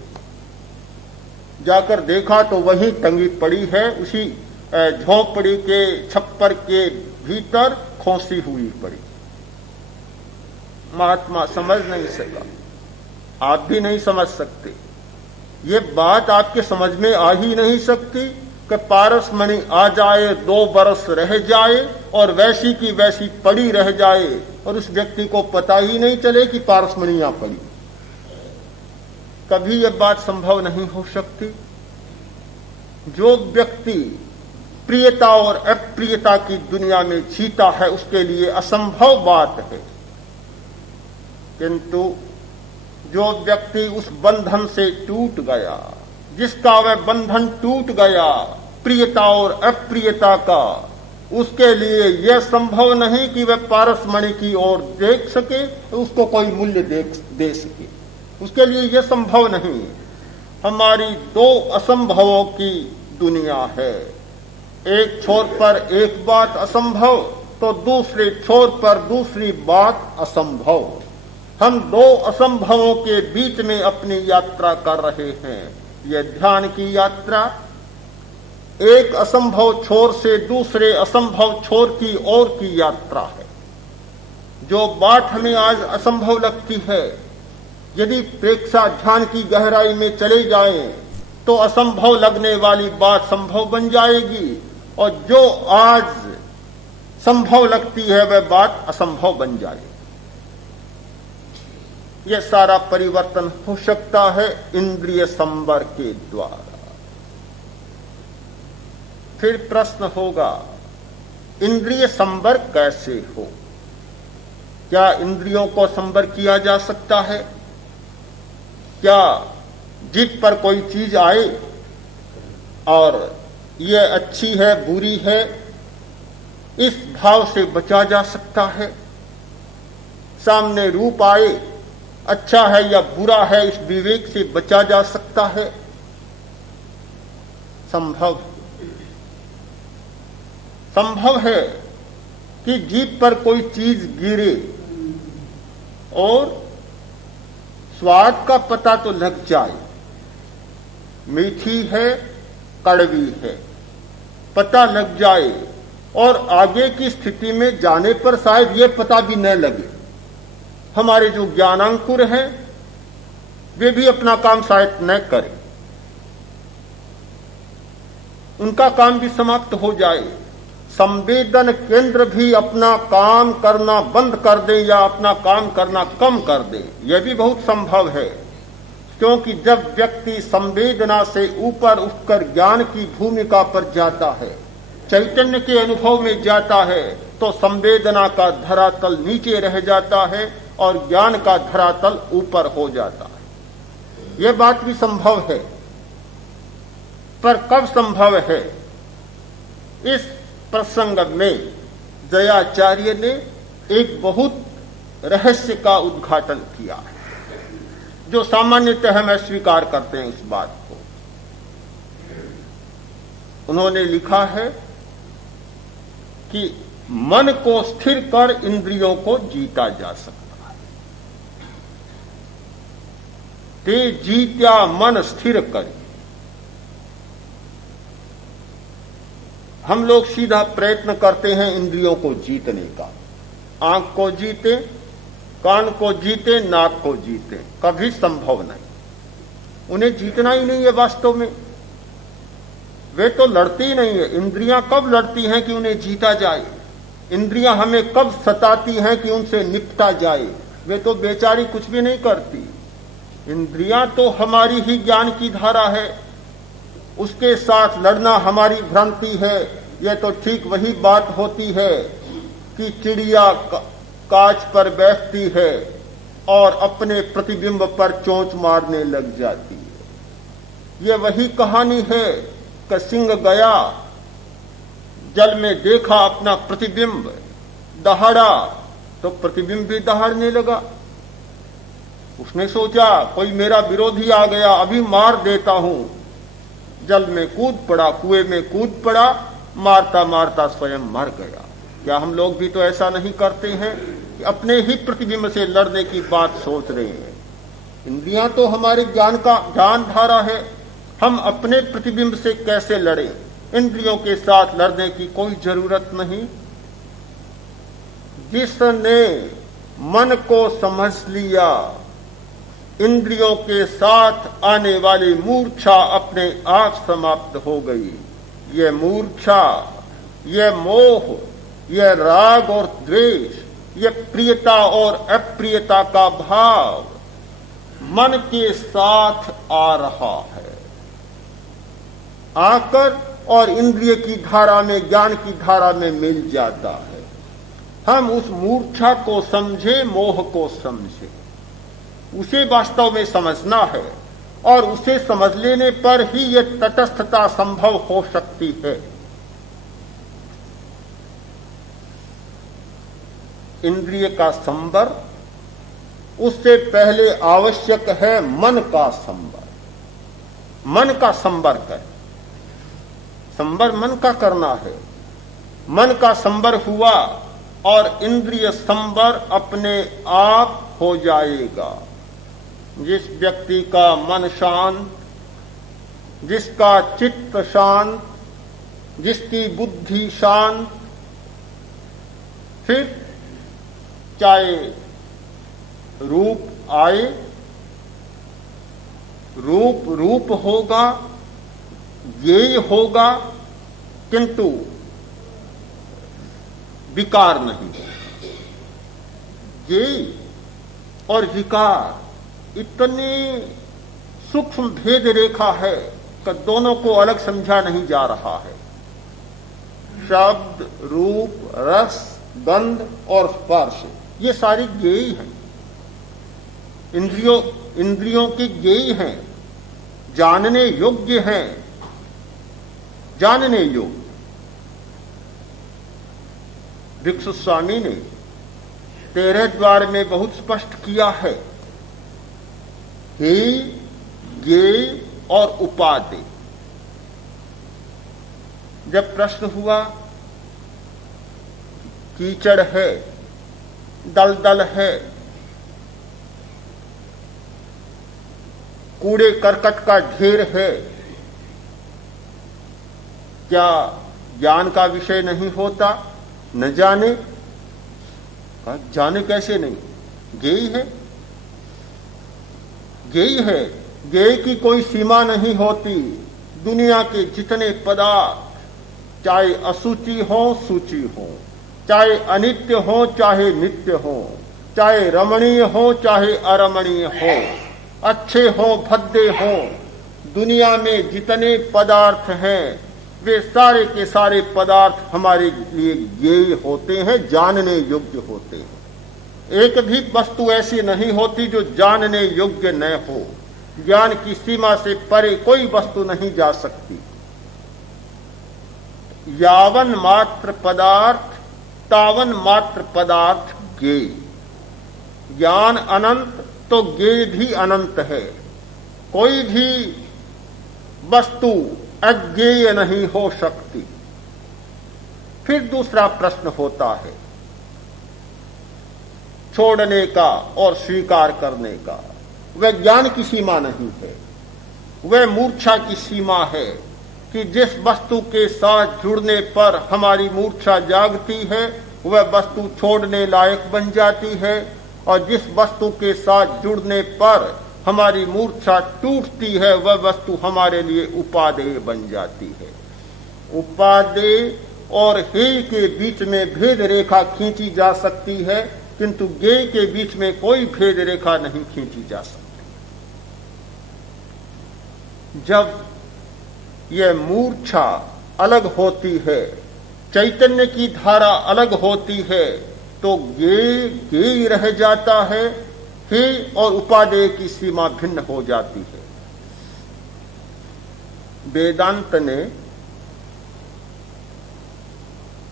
जाकर देखा तो वही टंगी पड़ी है, उसी झोपड़ी के छप्पर के भीतर खोसी हुई पड़ी। महात्मा समझ नहीं सका, आप भी नहीं समझ सकते। ये बात आपके समझ में आ ही नहीं सकती कि पारसमणि आ जाए, 2 बरस रह जाए और वैसी की वैसी पड़ी रह जाए और उस व्यक्ति को पता ही नहीं चले कि पारसमणि यहां पड़ी। कभी यह बात संभव नहीं हो सकती। जो व्यक्ति प्रियता और अप्रियता की दुनिया में जीता है उसके लिए असंभव बात है, किंतु जो व्यक्ति उस बंधन से टूट गया, जिसका वह बंधन टूट गया प्रियता और अप्रियता का, उसके लिए यह संभव नहीं कि वह पारसमणि की ओर देख सके, उसको कोई मूल्य दे सके। उसके लिए यह संभव नहीं। हमारी 2 असंभवों की दुनिया है। एक छोर पर एक बात असंभव तो दूसरे छोर पर दूसरी बात असंभव। हम 2 असंभवों के बीच में अपनी यात्रा कर रहे हैं। यह ध्यान की यात्रा एक असंभव छोर से दूसरे असंभव छोर की ओर की यात्रा है। जो बात हमें आज असंभव लगती है, यदि प्रेक्षा ध्यान की गहराई में चले जाएं तो असंभव लगने वाली बात संभव बन जाएगी और जो आज संभव लगती है वह बात असंभव बन जाएगी। यह सारा परिवर्तन हो सकता है इंद्रिय संवर के द्वारा। फिर प्रश्न होगा, इंद्रिय संवर कैसे हो? क्या इंद्रियों को संवर किया जा सकता है? क्या जिद पर कोई चीज आए और ये अच्छी है बुरी है, इस भाव से बचा जा सकता है? सामने रूप आए, अच्छा है या बुरा है, इस विवेक से बचा जा सकता है? संभव है कि जीभ पर कोई चीज गिरे और स्वाद का पता तो लग जाए, मीठी है कड़वी है, पता लग जाए और आगे की स्थिति में जाने पर शायद ये पता भी न लगे। हमारे जो ज्ञानांकुर हैं वे भी अपना काम शायद न करें, उनका काम भी समाप्त हो जाए। संवेदन केंद्र भी अपना काम करना बंद कर दे या अपना काम करना कम कर दे, यह भी बहुत संभव है। क्योंकि जब व्यक्ति संवेदना से ऊपर उठकर ज्ञान की भूमिका पर जाता है, चैतन्य के अनुभव में जाता है, तो संवेदना का धरातल नीचे रह जाता है और ज्ञान का धरातल ऊपर हो जाता है। यह बात भी संभव है, पर कब संभव है? इस प्रसंग में जयाचार्य ने एक बहुत रहस्य का उद्घाटन किया है, जो सामान्यतः हम स्वीकार करते हैं इस बात को। उन्होंने लिखा है कि मन को स्थिर कर इंद्रियों को जीता जा सकता है। ते जीत्या मन स्थिर करी। हम लोग सीधा प्रयत्न करते हैं इंद्रियों को जीतने का। आंख को जीते, कान को जीते, नाक को जीते, कभी संभव नहीं। उन्हें जीतना ही नहीं है वास्तव में। वे तो लड़ती ही नहीं है। इंद्रियां कब लड़ती हैं कि उन्हें जीता जाए? इंद्रियां हमें कब सताती हैं कि उनसे निपटा जाए? वे तो बेचारी कुछ भी नहीं करती। इंद्रियां तो हमारी ही ज्ञान की धारा है, उसके साथ लड़ना हमारी भ्रांति है। यह तो ठीक वही बात होती है कि चिड़िया कांच पर बैठती है और अपने प्रतिबिंब पर चोंच मारने लग जाती है। यह वही कहानी है कि सिंह गया, जल में देखा अपना प्रतिबिंब, दहाड़ा तो प्रतिबिंब भी दहाड़ने लगा। उसने सोचा कोई मेरा विरोधी आ गया, अभी मार देता हूं। जल में कूद पड़ा, कुएं में कूद पड़ा, मारता मारता स्वयं मर गया। क्या हम लोग भी तो ऐसा नहीं करते हैं कि अपने ही प्रतिबिंब से लड़ने की बात सोच रहे हैं? इंद्रियां तो हमारे ज्ञान का ज्ञान धारा है। हम अपने प्रतिबिंब से कैसे लड़ें? इंद्रियों के साथ लड़ने की कोई जरूरत नहीं। जिसने मन को समझ लिया, इंद्रियों के साथ आने वाली मूर्छा अपने आप समाप्त हो गई। यह मूर्छा, यह मोह, यह राग और द्वेष, यह प्रियता और अप्रियता का भाव मन के साथ आ रहा है। आकर और इंद्रिय की धारा में, ज्ञान की धारा में मिल जाता है। हम उस मूर्छा को समझे, मोह को समझे, उसे वास्तव में समझना है और उसे समझ लेने पर ही यह तटस्थता संभव हो सकती है। इंद्रिय का संवर, उससे पहले आवश्यक है मन का संवर। मन का संवर कर, संवर मन का करना है। मन का संवर हुआ और इंद्रिय संवर अपने आप हो जाएगा। जिस व्यक्ति का मन शांत, जिसका चित्त शांत, जिसकी बुद्धि शांत, फिर चाहे रूप आए, रूप रूप होगा, ज्ञेय होगा, किंतु विकार नहीं होगा। ज्ञेय और विकार इतने सूक्ष्म भेद रेखा है कि दोनों को अलग समझा नहीं जा रहा है। शब्द, रूप, रस, गंध और स्पर्श, ये सारी ज्ञेय हैं। इंद्रियों की ज्ञेय हैं, जानने योग्य हैं, जानने योग्य। भिक्षु स्वामी ने 13 द्वार में बहुत स्पष्ट किया है, हे ज्ञेय और उपादेय। जब प्रश्न हुआ कीचड़ है, दलदल है, कूड़े करकट का ढेर है, क्या ज्ञान का विषय नहीं होता? न जाने। जाने कैसे नहीं? ज्ञेय है, ज्ञेय है। ज्ञेय की कोई सीमा नहीं होती। दुनिया के जितने पदार्थ, चाहे असुचि हो, सूचि हो, चाहे अनित्य हो, चाहे नित्य हो, चाहे रमणीय हो, चाहे अरमणीय हो, अच्छे हों भद्दे हों, दुनिया में जितने पदार्थ हैं वे सारे के सारे पदार्थ हमारे लिए ज्ञेय होते हैं, जानने योग्य होते हैं। एक भी वस्तु ऐसी नहीं होती जो जानने योग्य न हो। ज्ञान की सीमा से परे कोई वस्तु नहीं जा सकती। यावन मात्र पदार्थ तावन मात्र पदार्थ ज्ञेय। ज्ञान अनंत तो ज्ञेय भी अनंत है। कोई भी वस्तु अज्ञेय नहीं हो सकती। फिर दूसरा प्रश्न होता है छोड़ने का और स्वीकार करने का। वह ज्ञान की सीमा नहीं है, वह मूर्छा की सीमा है कि जिस वस्तु के साथ जुड़ने पर हमारी मूर्छा जागती है वह वस्तु छोड़ने लायक बन जाती है, और जिस वस्तु के साथ जुड़ने पर हमारी मूर्छा टूटती है वह वस्तु हमारे लिए उपादेय बन जाती है। उपादेय और हेय के बीच में भेद रेखा खींची जा सकती है, किंतु ज्ञेय के बीच में कोई भेद रेखा नहीं खींची जा सकती। जब यह मूर्छा अलग होती है, चैतन्य की धारा अलग होती है, तो ज्ञेय ज्ञेय रह जाता है, हेय और उपादेय की सीमा भिन्न हो जाती है। वेदांत ने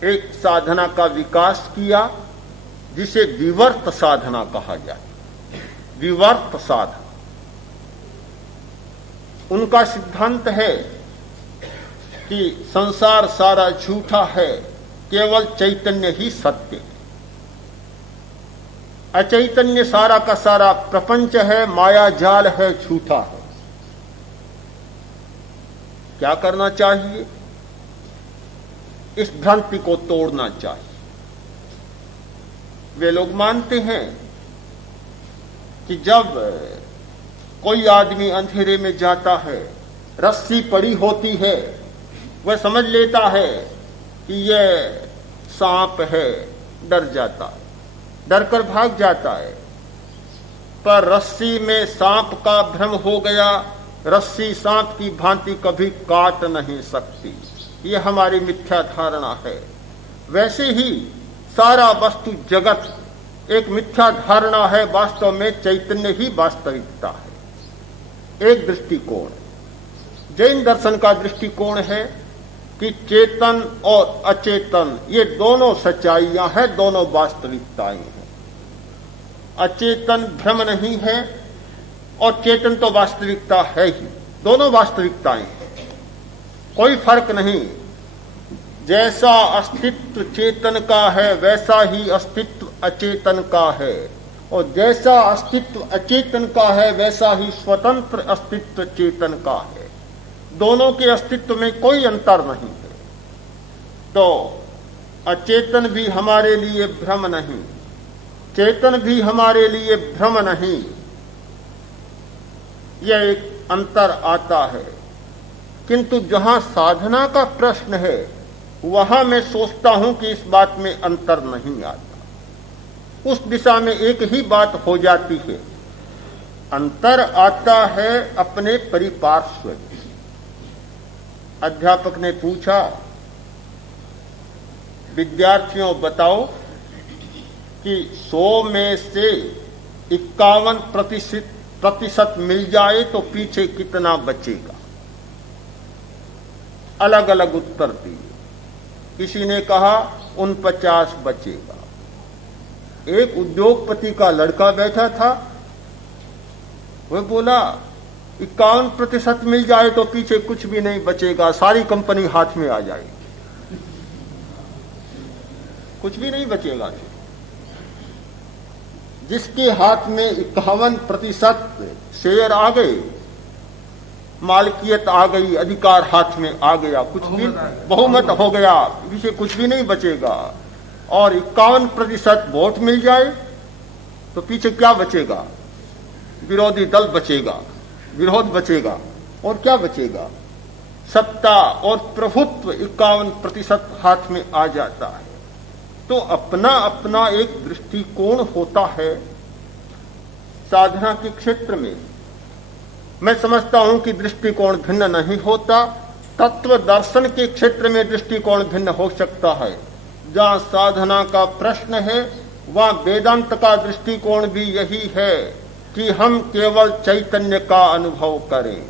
एक साधना का विकास किया जिसे विवर्त साधना कहा जाए। विवर्त साधना उनका सिद्धांत है कि संसार सारा झूठा है, केवल चैतन्य ही सत्य है। अचैतन्य सारा का सारा प्रपंच है, माया जाल है, झूठा है। क्या करना चाहिए? इस भ्रांति को तोड़ना चाहिए। वे लोग मानते हैं कि जब कोई आदमी अंधेरे में जाता है, रस्सी पड़ी होती है, वह समझ लेता है कि यह सांप है, डर जाता है, डर कर भाग जाता है। पर रस्सी में सांप का भ्रम हो गया। रस्सी सांप की भांति कभी काट नहीं सकती, यह हमारी मिथ्या धारणा है। वैसे ही सारा वस्तु जगत एक मिथ्या धारणा है, वास्तव में चैतन्य ही वास्तविकता है। एक दृष्टिकोण जैन दर्शन का दृष्टिकोण है कि चेतन और अचेतन ये दोनों सच्चाइयां हैं, दोनों वास्तविकताएं हैं। अचेतन भ्रम नहीं है और चेतन तो वास्तविकता है ही, दोनों वास्तविकताएं हैं, कोई फर्क नहीं। जैसा अस्तित्व चेतन का है वैसा ही अस्तित्व अचेतन का है, और जैसा अस्तित्व अचेतन का है वैसा ही स्वतंत्र अस्तित्व चेतन का है। दोनों के अस्तित्व में कोई अंतर नहीं है। तो अचेतन भी हमारे लिए भ्रम नहीं, चेतन भी हमारे लिए भ्रम नहीं। यह एक अंतर आता है, किंतु जहां साधना का प्रश्न है वहां मैं सोचता हूं कि इस बात में अंतर नहीं आता। उस दिशा में एक ही बात हो जाती है। अंतर आता है अपने परिपार्श्व। अध्यापक ने पूछा, विद्यार्थियों बताओ कि 100 में से 51% मिल जाए तो पीछे कितना बचेगा? अलग अलग उत्तर दिए। किसी ने कहा 49 बचेगा। एक उद्योगपति का लड़का बैठा था, वह बोला 51% मिल जाए तो पीछे कुछ भी नहीं बचेगा, सारी कंपनी हाथ में आ जाएगी, कुछ भी नहीं बचेगा। जिसके हाथ में 51% शेयर आ गए, मालकियत आ गई, अधिकार हाथ में आ गया, कुछ भी बहुमत हो गया, पीछे कुछ भी नहीं बचेगा। और 51% वोट मिल जाए तो पीछे क्या बचेगा? विरोधी दल बचेगा, विरोध बचेगा, और क्या बचेगा? सत्ता और प्रभुत्व 51% हाथ में आ जाता है। तो अपना अपना एक दृष्टिकोण होता है। साधना के क्षेत्र में मैं समझता हूं कि दृष्टिकोण भिन्न नहीं होता। तत्व दर्शन के क्षेत्र में दृष्टिकोण भिन्न हो सकता है। जहां साधना का प्रश्न है वहां वेदांत का दृष्टिकोण भी यही है कि हम केवल चैतन्य का अनुभव करें।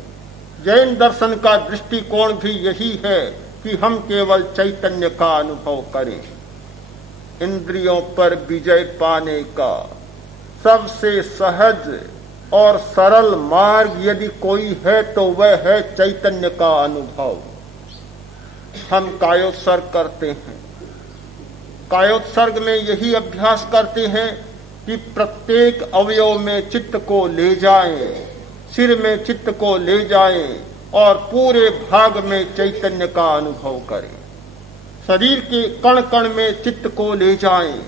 जैन दर्शन का दृष्टिकोण भी यही है कि हम केवल चैतन्य का अनुभव करें। इंद्रियों पर विजय पाने का सबसे सहज और सरल मार्ग यदि कोई है तो वह है चैतन्य का अनुभव। हम कायोत्सर्ग करते हैं। कायोत्सर्ग में यही अभ्यास करते हैं कि प्रत्येक अवयव में चित्त को ले जाएं, सिर में चित्त को ले जाएं और पूरे भाग में चैतन्य का अनुभव करें। शरीर के कण कण में चित्त को ले जाएं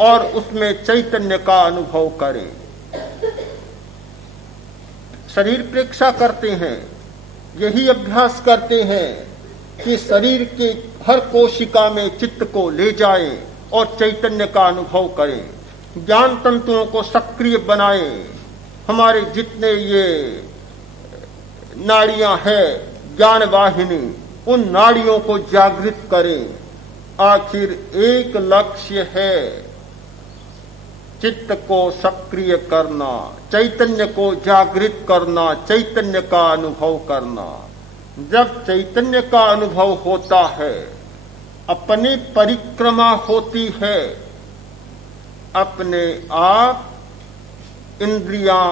और उसमें चैतन्य का अनुभव करें। शरीर प्रेक्षा करते हैं, यही अभ्यास करते हैं कि शरीर के हर कोशिका में चित्त को ले जाएं और चैतन्य का अनुभव करें। ज्ञान तंतुओं को सक्रिय बनाएं। हमारे जितने ये नाड़ियां हैं, ज्ञान वाहिनी, उन नाड़ियों को जागृत करें। आखिर एक लक्ष्य है, चित्त को सक्रिय करना, चैतन्य को जागृत करना, चैतन्य का अनुभव करना। जब चैतन्य का अनुभव होता है, अपनी परिक्रमा होती है, अपने आप इंद्रियां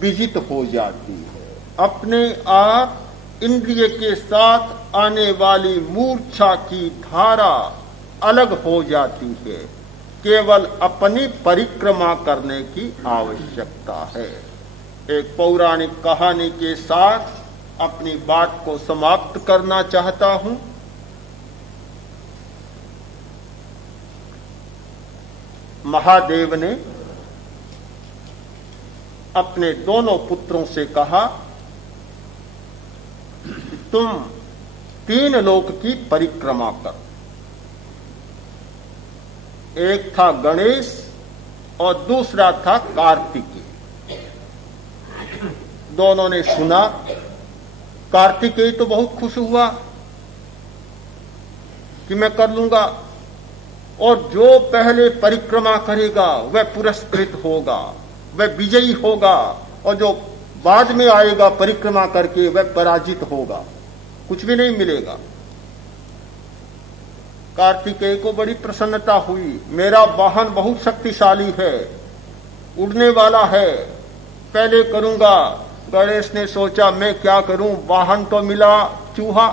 विजित हो जाती है, अपने आप इंद्रिय के साथ आने वाली मूर्छा की धारा अलग हो जाती है। केवल अपनी परिक्रमा करने की आवश्यकता है। एक पौराणिक कहानी के साथ अपनी बात को समाप्त करना चाहता हूं। महादेव ने अपने दोनों पुत्रों से कहा, तुम 3 लोक की परिक्रमा करो। एक था गणेश और दूसरा था कार्तिकेय। दोनों ने सुना। कार्तिकेय तो बहुत खुश हुआ कि मैं कर लूंगा, और जो पहले परिक्रमा करेगा वह पुरस्कृत होगा, वह विजयी होगा, और जो बाद में आएगा परिक्रमा करके वह पराजित होगा, कुछ भी नहीं मिलेगा। कार्तिकेय को बड़ी प्रसन्नता हुई। मेरा वाहन बहुत शक्तिशाली है, उड़ने वाला है, पहले करूंगा। गणेश ने सोचा मैं क्या करूं, वाहन तो मिला चूहा,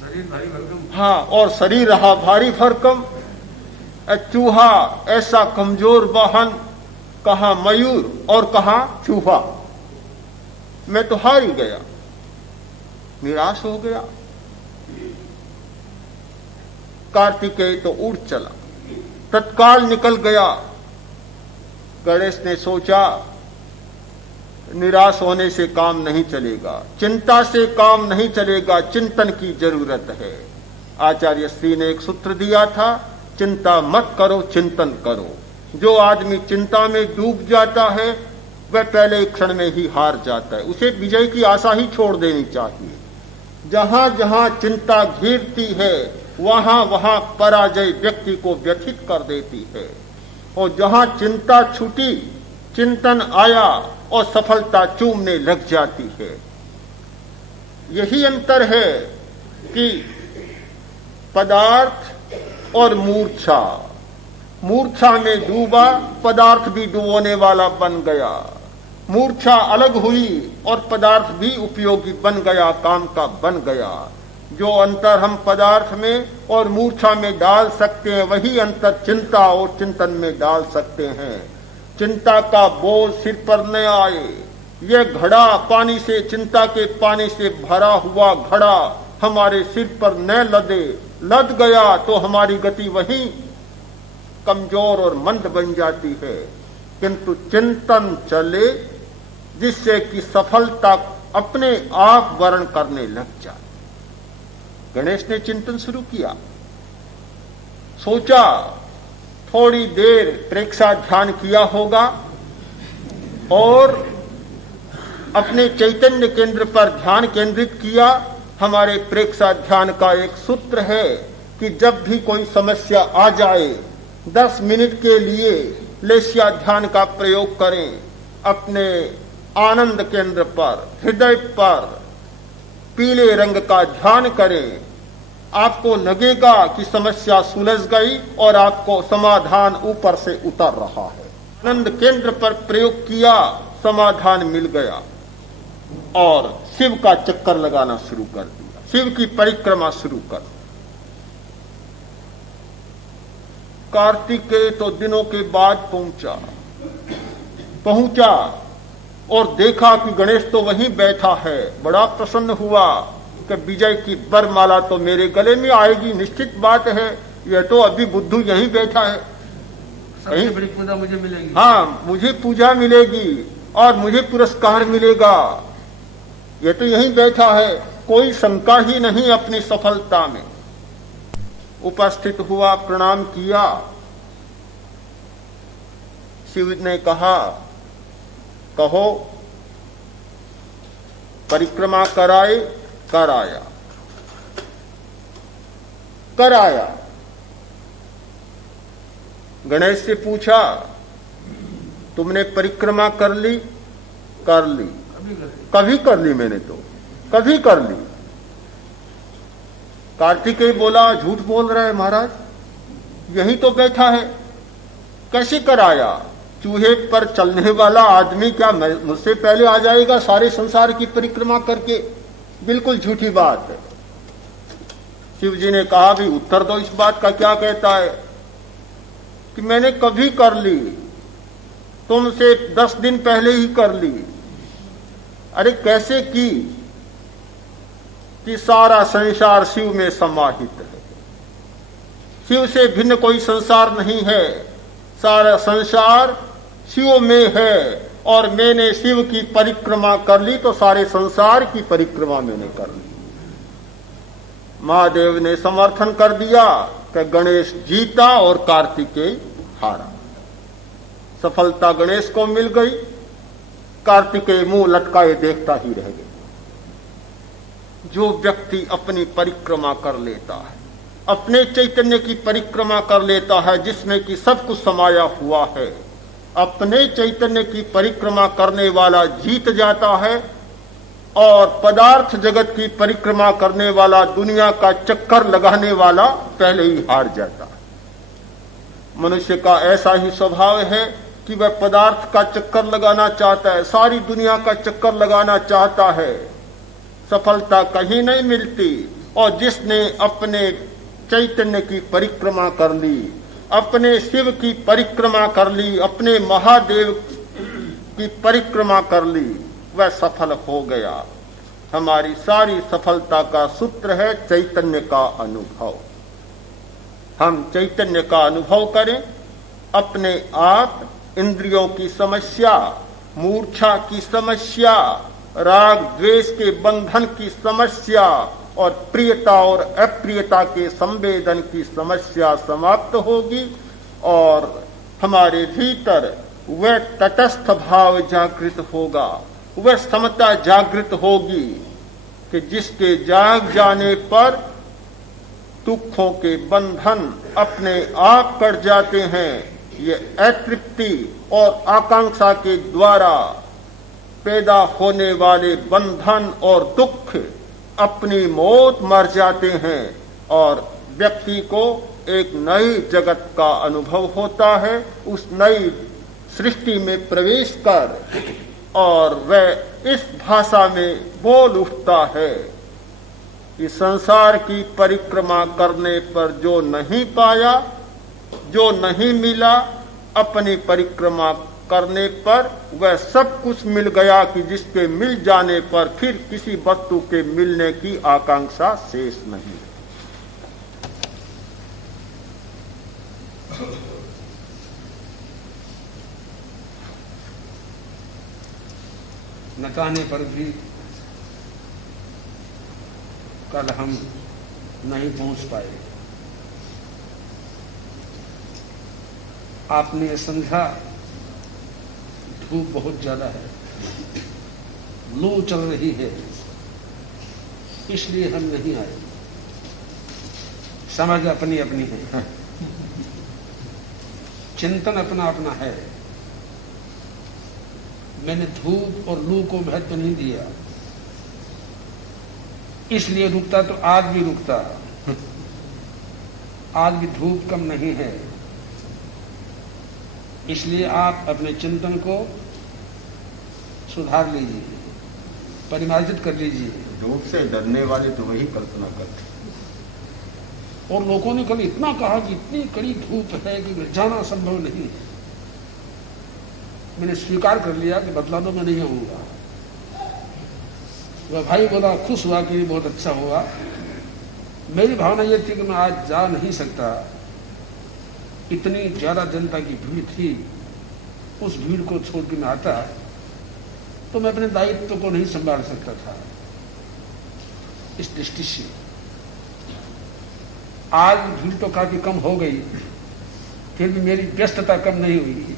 शरीर भारी भरकम। हाँ, और शरीर रहा भारी भरकम। चूहा ऐसा कमजोर वाहन, कहां मयूर और कहां चूहा। मैं तो हार ही गया, निराश हो गया। कार्तिकेय तो उड़ चला, तत्काल निकल गया। गणेश ने सोचा निराश होने से काम नहीं चलेगा, चिंता से काम नहीं चलेगा, चिंतन की जरूरत है। आचार्य श्री ने एक सूत्र दिया था, चिंता मत करो, चिंतन करो। जो आदमी चिंता में डूब जाता है वह पहले क्षण में ही हार जाता है। उसे विजय की आशा ही छोड़ देनी चाहिए। जहां जहां चिंता घेरती है वहां वहां पराजय व्यक्ति को व्यथित कर देती है, और जहां चिंता छूटी, चिंतन आया और सफलता चूमने लग जाती है। यही अंतर है कि पदार्थ और मूर्छा। मूर्छा में डूबा, पदार्थ भी डुबोने वाला बन गया। मूर्छा अलग हुई और पदार्थ भी उपयोगी बन गया, काम का बन गया। जो अंतर हम पदार्थ में और मूर्छा में डाल सकते हैं, वही अंतर चिंता और चिंतन में डाल सकते हैं। चिंता का बोझ सिर पर न आए। यह घड़ा पानी से, चिंता के पानी से भरा हुआ घड़ा हमारे सिर पर न लदे। लद गया तो हमारी गति वहीं कमजोर और मंद बन जाती है। किंतु चिंतन चले जिससे कि सफलता अपने आप वर्ण करने लग जाए। गणेश ने चिंतन शुरू किया, सोचा थोड़ी देर प्रेक्षा ध्यान किया होगा और अपने चैतन्य केंद्र पर ध्यान केंद्रित किया। हमारे प्रेक्षा ध्यान का एक सूत्र है कि जब भी कोई समस्या आ जाए 10 मिनट के लिए लेस्या ध्यान का प्रयोग करें। अपने आनंद केंद्र पर, हृदय पर पीले रंग का ध्यान करें। आपको लगेगा कि समस्या सुलझ गई और आपको समाधान ऊपर से उतर रहा है। आनंद केंद्र पर प्रयोग किया, समाधान मिल गया और शिव का चक्कर लगाना शुरू कर दिया, शिव की परिक्रमा शुरू कर। कार्तिकेय तो दिनों के बाद पहुंचा और देखा कि गणेश तो वहीं बैठा है। बड़ा प्रसन्न हुआ कि विजय की बरमाला तो मेरे गले में आएगी, निश्चित बात है। यह तो अभी बुद्धू यहीं बैठा है, सबसे बड़ी पूजा मुझे मिलेगी। हाँ, मुझे पूजा मिलेगी और मुझे पुरस्कार मिलेगा। यह तो यहीं बैठा है, कोई शंका ही नहीं अपनी सफलता में। उपस्थित हुआ, प्रणाम किया। शिव ने कहा, कहो। परिक्रमा कराए, कराया। गणेश से पूछा, तुमने परिक्रमा कर ली? कर ली। कभी कर ली मैंने तो, कभी कर ली। कार्तिकेय बोला, झूठ बोल रहा है महाराज, यही तो बैठा है। कैसे कराया? चूहे पर चलने वाला आदमी क्या मुझसे पहले आ जाएगा सारे संसार की परिक्रमा करके? बिल्कुल झूठी बात है। शिव जी ने कहा, भी उत्तर दो इस बात का, क्या कहता है कि मैंने कभी कर ली, तुमसे 10 दिन पहले ही कर ली। अरे कैसे की? कि सारा संसार शिव में समाहित है, शिव से भिन्न कोई संसार नहीं है, सारा संसार शिव में है और मैंने शिव की परिक्रमा कर ली तो सारे संसार की परिक्रमा मैंने कर ली। महादेव ने समर्थन कर दिया कि गणेश जीता और कार्तिकेय हारा। सफलता गणेश को मिल गई, कार्तिकेय मुंह लटकाए देखता ही रह गया। जो व्यक्ति अपनी परिक्रमा कर लेता है, अपने चैतन्य की परिक्रमा कर लेता है जिसमें कि सब कुछ समाया हुआ है, अपने चैतन्य की परिक्रमा करने वाला जीत जाता है और पदार्थ जगत की परिक्रमा करने वाला, दुनिया का चक्कर लगाने वाला पहले ही हार जाता है। मनुष्य का ऐसा ही स्वभाव है कि वह पदार्थ का चक्कर लगाना चाहता है, सारी दुनिया का चक्कर लगाना चाहता है, सफलता कहीं नहीं मिलती। और जिसने अपने चैतन्य की परिक्रमा कर ली, अपने शिव की परिक्रमा कर ली, अपने महादेव की परिक्रमा कर ली, वह सफल हो गया। हमारी सारी सफलता का सूत्र है चैतन्य का अनुभव। हम चैतन्य का अनुभव करें, अपने आप इंद्रियों की समस्या, मूर्छा की समस्या, राग द्वेष के बंधन की समस्या और प्रियता और अप्रियता के संवेदन की समस्या समाप्त होगी और हमारे भीतर वह तटस्थ भाव जागृत होगा, वह समता जागृत होगी कि जिसके जाग जाने पर दुखों के बंधन अपने आप कट जाते हैं। ये अतृप्ति और आकांक्षा के द्वारा पैदा होने वाले बंधन और दुख अपनी मौत मर जाते हैं और व्यक्ति को एक नई जगत का अनुभव होता है। उस नई सृष्टि में प्रवेश कर और वह इस भाषा में बोल उठता है कि संसार की परिक्रमा करने पर जो नहीं पाया, जो नहीं मिला, अपनी परिक्रमा करने पर वह सब कुछ मिल गया कि जिसके मिल जाने पर फिर किसी वस्तु के मिलने की आकांक्षा शेष नहीं। न चाहने पर भी कल हम नहीं पहुंच पाए। आपने समझा धूप बहुत ज्यादा है, लू चल रही है, इसलिए हम नहीं आए। समझ अपनी अपनी है, चिंतन अपना अपना है। मैंने धूप और लू को महत्व नहीं दिया, इसलिए रुकता तो आज भी रुकता। आज भी धूप कम नहीं है, इसलिए आप अपने चिंतन को सुधार लीजिए, परिमार्जित कर लीजिए। धूप से डरने वाले तो वही कल्पना करते। और लोगों ने कल इतना कहा कि इतनी कड़ी धूप है कि जाना संभव नहीं है। मैंने स्वीकार कर लिया कि बदला दो, मैं नहीं आऊंगा। वह भाई बोला, खुश हुआ कि बहुत अच्छा हुआ। मेरी भावना यह थी कि मैं आज जा नहीं सकता, इतनी ज्यादा जनता की भीड़ थी, उस भीड़ को छोड़ के मैं आता तो मैं अपने दायित्व को नहीं संभाल सकता था। इस दृष्टि से आज भीड़ तो काफी कम हो गई, फिर भी मेरी व्यस्तता कम नहीं हुई।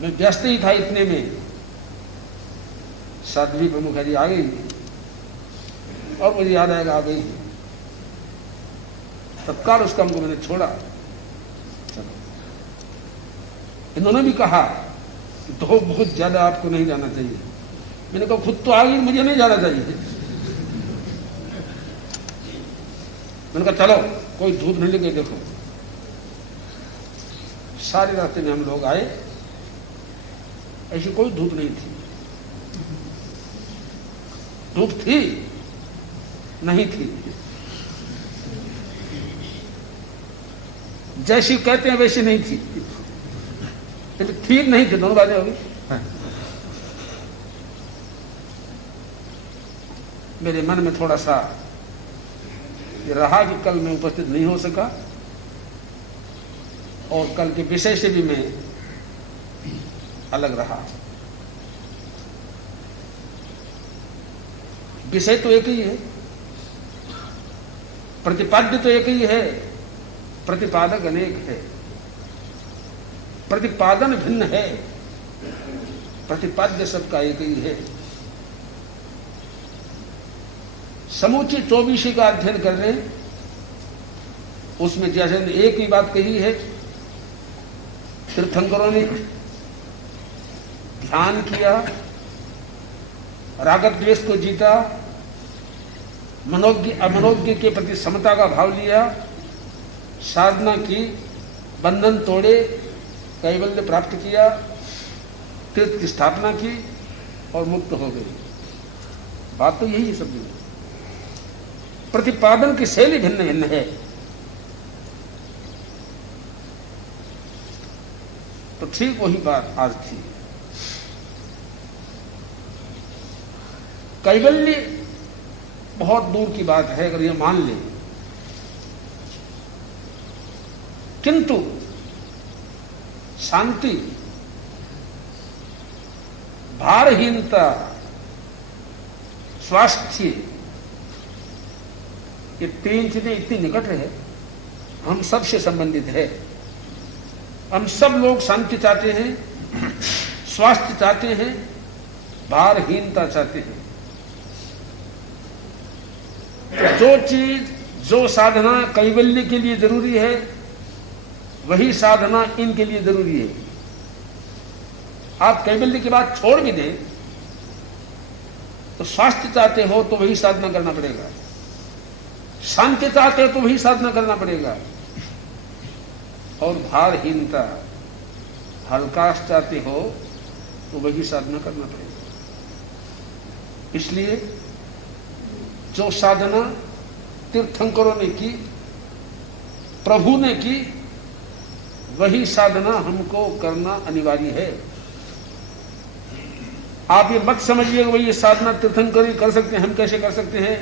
मैं व्यस्त ही था, इतने में साध्वी प्रमुखा जी आ गई और मुझे याद आएगा आ गई। तत्काल उस काम को मैंने छोड़ा। इन्होंने भी कहा कि तो बहुत ज्यादा आपको नहीं जाना चाहिए। मैंने कहा खुद तो आ गई, मुझे नहीं जाना चाहिए। मैंने कहा चलो कोई धूप नहीं लगे। देखो सारे रास्ते में हम लोग आए, ऐसी कोई धूप नहीं थी। धूप थी नहीं थी, जैसी कहते हैं वैसी नहीं थी। ठीक नहीं थी, दोनों बातें होगी। मेरे मन में थोड़ा सा ये रहा कि कल मैं उपस्थित नहीं हो सका, और कल के विषय से भी मैं अलग रहा। विषय तो एक ही है, प्रतिपाद्य तो एक ही है, प्रतिपादक अनेक है। प्रतिपादन भिन्न है, प्रतिपाद्य सबका एक ही है। समूचे 24 का अध्ययन कर रहे हैं, उसमें जैसे एक ही बात कही है। तीर्थंकरों ने ध्यान किया, रागत द्वेष को जीता, मनोज्ञ अमनोज्ञ के प्रति समता का भाव लिया, साधना की, बंधन तोड़े, कैवल्य प्राप्त किया, तीर्थ की स्थापना की और मुक्त हो गई। बात तो यही है सब में। प्रतिपादन की शैली भिन्न भिन्न है। तो ठीक वही बात आज थी। कैवल्य बहुत दूर की बात है, अगर ये मान ले, किंतु शांति, भारहीनता, स्वास्थ्य, ये तीन चीजें इतनी निकट है, हम सबसे संबंधित है। हम सब लोग शांति चाहते हैं, स्वास्थ्य चाहते हैं, भारहीनता चाहते हैं। जो चीज, जो साधना कैवल्य के लिए जरूरी है, वही साधना इनके लिए जरूरी है। आप कैवल्य की बात छोड़ भी दें तो स्वास्थ्य चाहते हो तो वही साधना करना पड़ेगा, शांति चाहते हो तो वही साधना करना पड़ेगा, और भारहीनता, हल्काश चाहते हो तो वही साधना करना पड़ेगा। इसलिए जो साधना तीर्थंकरों ने की, प्रभु ने की, वही साधना हमको करना अनिवार्य है। आप ये मत समझिए कि ये साधना तीर्थंकर ही कर सकते हैं, हम कैसे कर सकते हैं,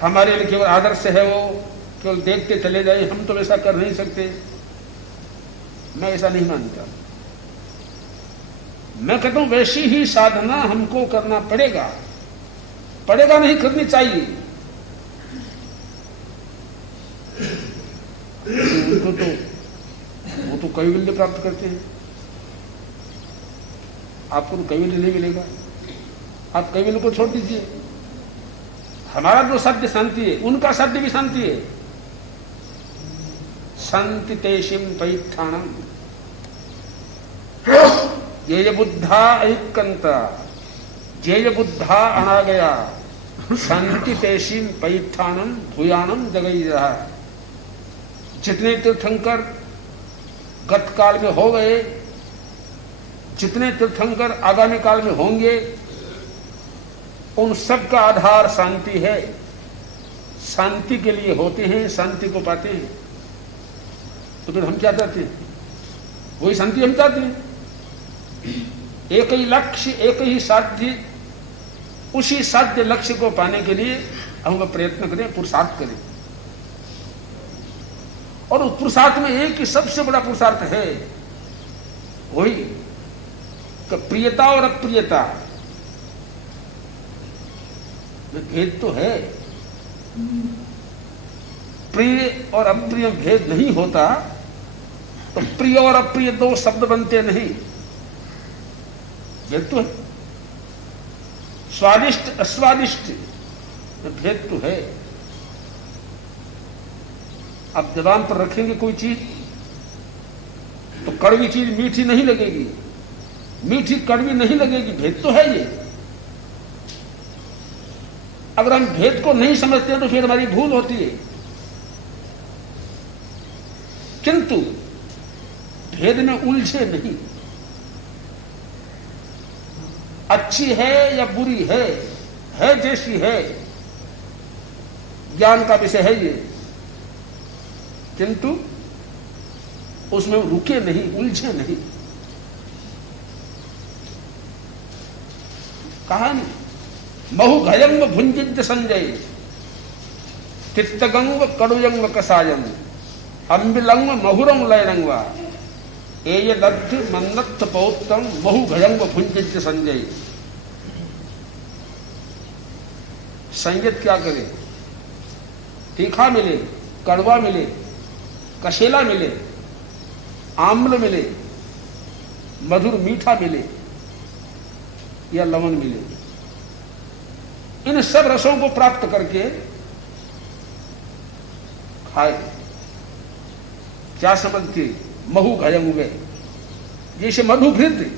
हमारे लिए केवल आदर्श है, वो केवल देखते चले जाए, हम तो वैसा कर नहीं सकते। मैं ऐसा नहीं मानता। मैं कहता हूं वैसी ही साधना हमको करना पड़ेगा, पड़ेगा नहीं, करनी चाहिए। उनको तो वो तो कैवल्य प्राप्त करते हैं, आपको तो कहीं नहीं मिलेगा। आप कहीं को छोड़ दीजिए। हमारा जो सत्य शांति है, उनका सत्य भी शांति है। शांति तेषिम पैठाणम ये बुद्धा ऐकंता जे बुद्धा अना गया शांति तेषिम पैठाणम भूयानम जगई रहा। जितने तीर्थंकर गत काल में हो गए, जितने तीर्थंकर आगामी काल में होंगे, उन सब का आधार शांति है। शांति के लिए होते हैं, शांति को पाते हैं। तो फिर हम क्या चाहते हैं? वही शांति हम चाहते हैं। एक ही लक्ष्य, एक ही साध्य, उसी साध्य लक्ष्य को पाने के लिए हम प्रयत्न करें, पुरुषार्थ करें। और उस पुरुषार्थ में एक ही सबसे बड़ा पुरुषार्थ है, वही कि प्रियता और अप्रियता में भेद तो है। प्रिय और अप्रिय भेद नहीं होता तो प्रिय और अप्रिय दो शब्द बनते नहीं। भेद तो है। स्वादिष्ट अस्वादिष्ट में भेद तो है। अब जबान पर रखेंगे कोई चीज तो कड़वी चीज मीठी नहीं लगेगी, मीठी कड़वी नहीं लगेगी। भेद तो है ये। अगर हम भेद को नहीं समझते हैं तो फिर हमारी भूल होती है। किंतु भेद में उलझे नहीं। अच्छी है या बुरी है जैसी है, ज्ञान का विषय है ये। किंतु उसमें रुके नहीं, उलझे नहीं। कहा नहीं, महु घयंग भुंजित संजय तिक्तगंग कड़ुयंग कसायंग अम्बिलंग महुरंग लयरंगवा एय लब्ध मन्नत्थ पौत्तम महु घयंग भुंजित संजय। संयत क्या करे? तीखा मिले, कड़वा मिले, कसेला मिले, आम्ल मिले, मधुर मीठा मिले या लवण मिले, इन सब रसों को प्राप्त करके खाए। क्या समझते? महु घयंग, जैसे मधु घृत,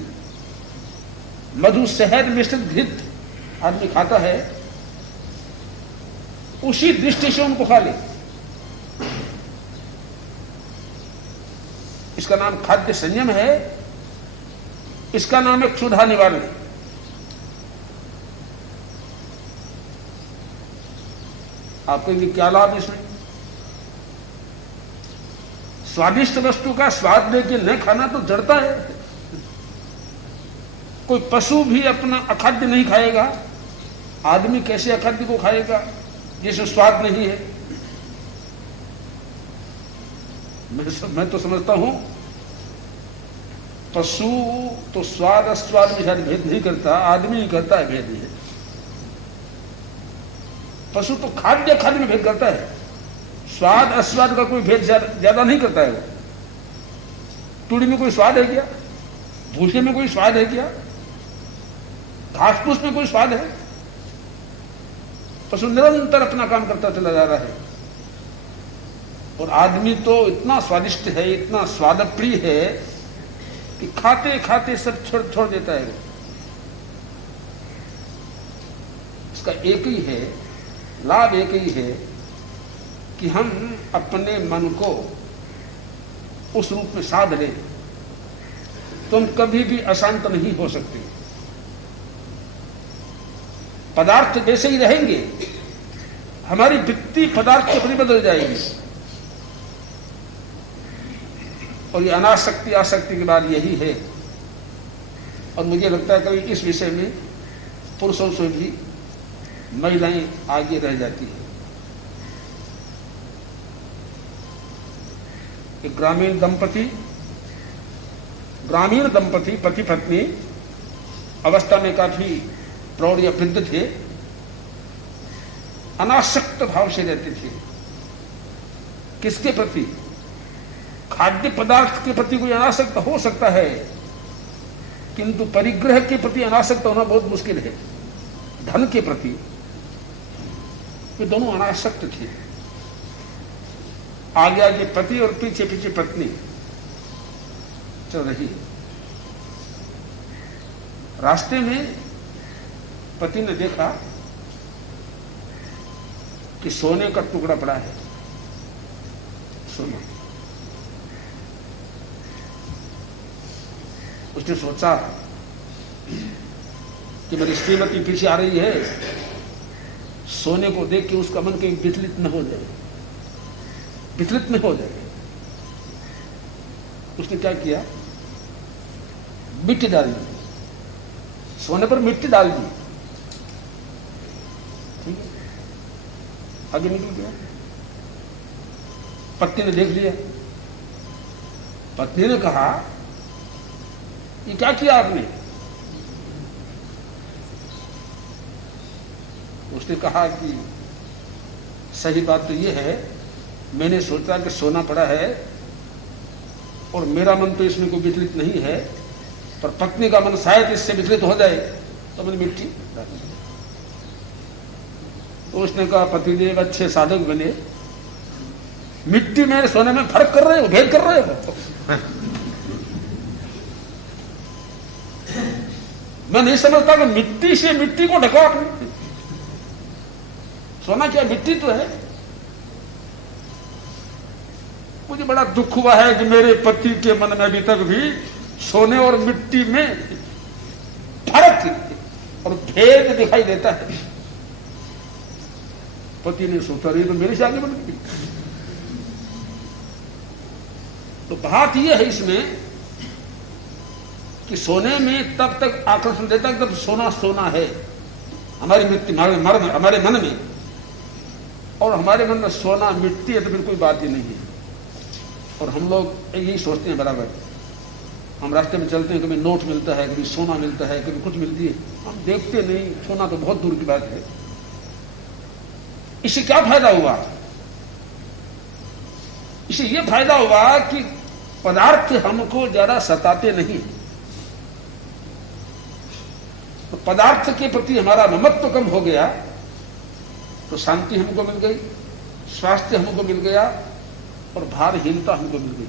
मधु शहद मिश्रित घृत आदमी खाता है, उसी दृष्टि से उनको खा ले। इसका नाम खाद्य संयम है, इसका नाम है क्षुधा निवारण। आप कहेंगे क्या लाभ इसमें? स्वादिष्ट वस्तु का स्वाद लेके न खाना तो जड़ता है। कोई पशु भी अपना अखाद्य नहीं खाएगा, आदमी कैसे अखाद्य को खाएगा जिसमें स्वाद नहीं है? मैं तो समझता हूं पशु तो स्वाद अस्वाद में शायद भेद नहीं करता, आदमी ही करता है भेद है। पशु तो खाद्य खाद्य में भेद करता है, स्वाद अस्वाद का कोई भेद ज्यादा नहीं करता है। वो तुड़ी में कोई स्वाद है क्या? भूसे में कोई स्वाद है क्या? घास फूस में कोई स्वाद है? पशु निरंतर अपना काम करता चला जा रहा है। और आदमी तो इतना स्वादिष्ट है, इतना स्वादप्रिय है कि खाते खाते सब छोड़ देता है। इसका एक ही है लाभ, एक ही है कि हम अपने मन को उस रूप में साध लें, तुम कभी भी अशांत नहीं हो सकते। पदार्थ जैसे ही रहेंगे, हमारी वृत्ति पदार्थ के प्रति बदल जाएगी। और ये अनासक्ति आसक्ति की बात यही है। और मुझे लगता है कभी इस विषय में पुरुषों से भी महिलाएं आगे रह जाती है। एक ग्रामीण दंपति पति पत्नी अवस्था में काफी प्रौढ़ या वृद्ध थे, अनासक्त भाव से रहते थे। किसके प्रति? खाद्य पदार्थ के प्रति कोई अनासक्त हो सकता है किंतु परिग्रह के प्रति अनासक्त होना बहुत मुश्किल है। धन के प्रति वे दोनों अनासक्त थे। आगे आगे पति और पीछे पीछे पत्नी चल रही है। रास्ते में पति ने देखा कि सोने का टुकड़ा पड़ा है, सोना। उसने सोचा कि मेरी श्रीमती पीछे आ रही है, सोने को देख के उसका मन कहीं विचलित न हो जाए, विचलित न हो जाए। उसने क्या किया, मिट्टी डाल दी, सोने पर मिट्टी डाल दी। ठीक है, आगे निकल गया। पत्नी ने देख लिया। पत्नी ने कहा, ये क्या किया आपने? उसने कहा कि सही बात तो ये है, मैंने सोचा कि सोना पड़ा है और मेरा मन तो इसमें कोई विचलित नहीं है, पर पत्नी का मन शायद इससे विचलित हो जाए, तो मैंने मिट्टी डाल दी। तो उसने कहा, पतिदेव अच्छे साधक बने, मिट्टी में सोने में फर्क कर रहे हो, भेद कर रहे हो। मैं नहीं समझता कि मिट्टी से मिट्टी को ढका आपने। सोना क्या मिट्टी तो है। मुझे बड़ा दुख हुआ है कि मेरे पति के मन में अभी तक भी सोने और मिट्टी में फर्क और भेद दिखाई देता है। पति ने सोचा, रही तो मेरी शादी बन गई। तो बात यह है इसमें कि सोने में तब तक आकर्षण देता है जब सोना सोना है हमारी मिट्टी, हमारे मन में, और हमारे मन में सोना मिट्टी है तो फिर कोई बात ही नहीं है। और हम लोग यही सोचते हैं बराबर। हम रास्ते में चलते हैं, कभी नोट मिलता है, कभी सोना मिलता है, कभी कुछ मिलती है, हम देखते नहीं, सोना तो बहुत दूर की बात है। इससे क्या फायदा हुआ? इससे यह फायदा हुआ कि पदार्थ हमको ज्यादा सताते नहीं, तो पदार्थ के प्रति हमारा ममत्व कम हो गया, तो शांति हमको मिल गई, स्वास्थ्य हमको मिल गया और भारहीनता हमको मिल गई।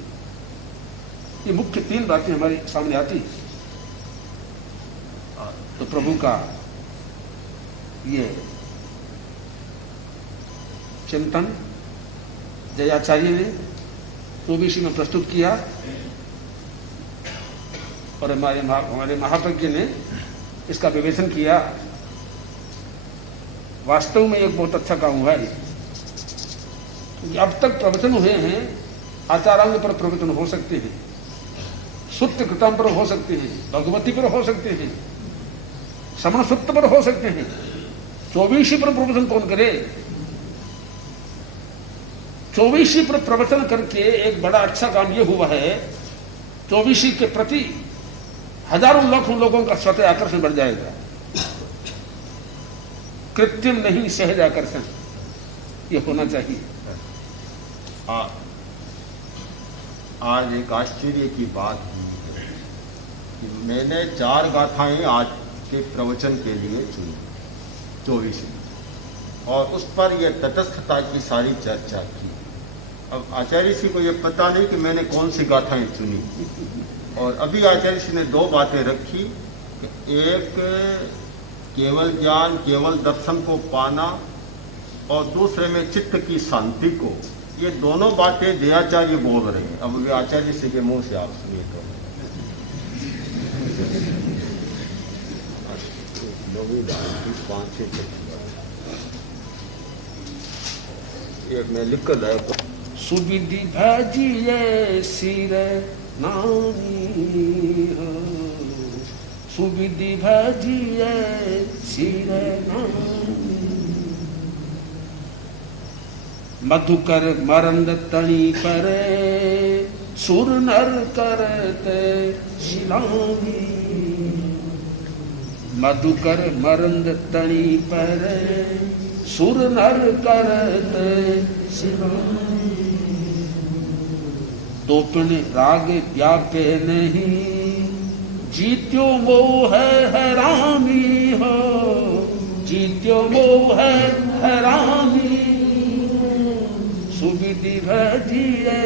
ये मुख्य तीन बातें हमारे सामने आती। तो प्रभु का ये चिंतन जयाचार्य ने चौबीसी में प्रस्तुत किया और हमारे महाप्रज्ञ ने इसका विवेचन किया। वास्तव में एक बहुत अच्छा काम हुआ है। अब तक प्रवचन हुए हैं, आचारांग पर प्रवचन हो सकते हैं, सुत्त कृतम पर हो सकते हैं, भगवती पर हो सकते हैं, समण सुत्त पर हो सकते हैं। 24 पर प्रवचन कौन करे? 24 पर प्रवचन करके एक बड़ा अच्छा काम यह हुआ है, 24 के प्रति हजारों लाखों लोगों का स्वतः आकर्षण बढ़ जाएगा। कृत्रिम नहीं, सहज आकर्षण यह होना चाहिए। आज एक आश्चर्य की बात हुई है कि मैंने 4 गाथाएं आज के प्रवचन के लिए चुनी 24 और उस पर यह तटस्थता की सारी चर्चा की। अब आचार्य जी को यह पता नहीं कि मैंने कौन सी गाथाएं चुनी, और अभी आचार्य जी ने 2 बातें रखी कि एक केवल ज्ञान, केवल दर्शन को पाना, और दूसरे में चित्त की शांति को। ये दोनों बातें दयाचार्य बोल रहे हैं। अब वे आचार्य जी के मुंह से आप सुनिए। तो 5 से एक मैं लिख कर लाया। सुविधि भजिए सिर नामी हो, सुविधि भजिए सिर नामी, मधुकर मरंद तणी पर सुर नर करते शिलामी, मधुकर मरंद तणी पर सुर नर करते शिलामी, दोपन राग व्यापे नहीं जीत्यो मोह हरामी हो, जीत्यो मोह हरामी, सुविधि भजिए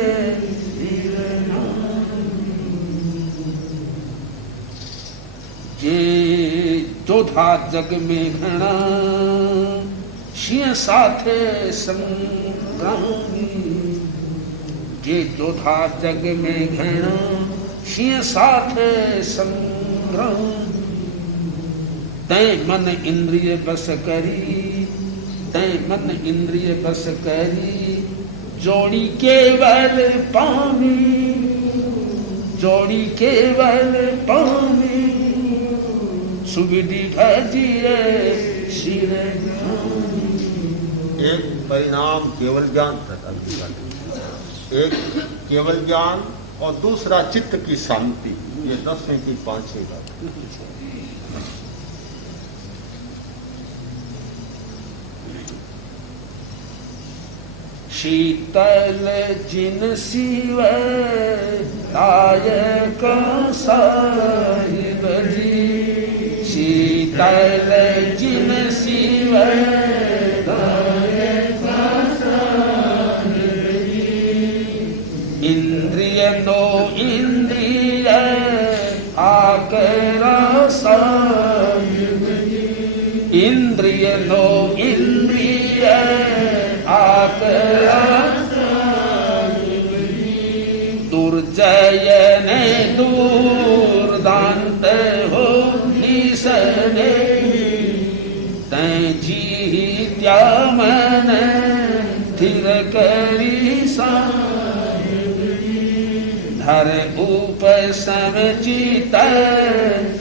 जे जोधा जग में घना, शिय साथे संग्रामी, जे जोधा जग में घना, शिय साथे संग्रामी, तै मन इंद्रिय बस करी, तै मन इंद्रिय बस करी, जोड़ी केवल पामी, जोड़ी केवल पामी, सुविधि भजिए शिर। एक परिणाम केवल ज्ञान प्रकट करता है, एक केवल ज्ञान और दूसरा चित्त की शांति। ये 10वें की 5वीं बात। शीतल जिन शिव दायक साहिब जी, शीतल जिन शिव दायक साहिब जी, इंद्रिय नो इंद्रिय आकर साहिब जी, इंद्रिय नो इंद्रिय आकर दुर्जय ने दूरदांत हो निसने, तै जी त्यामन थिर करी साहिब, धर उप समचित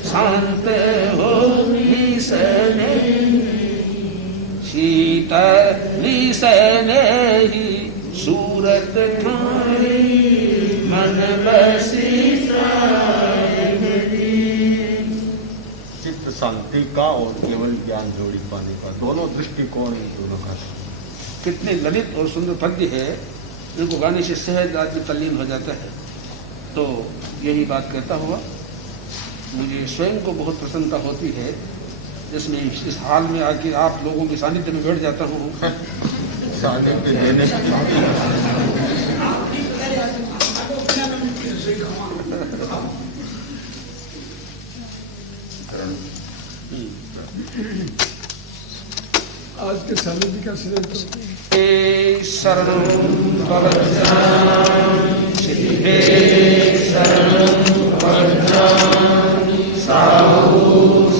शांत हो निसने, शीतली सनेही सूरत ठाई, मन बसी साहिब जी। चित्त शांति का और केवल ज्ञान जोड़ी पाने का दोनों दृष्टिकोण इन दोनों का। कितने ललित और सुंदर पद्य है, इनको गाने से सहज आदमी तल्लीन हो जाता है। तो यही बात कहता हुआ मुझे स्वयं को बहुत प्रसन्नता होती है, जिसमें इस हाल में आके आप लोगों के सानिध्य में बैठ जाता हूँ। सानिध्य देने आज के सानिध्य का श्रेय शरणं भवत्यां शिवे शरणं भवत्यां साहु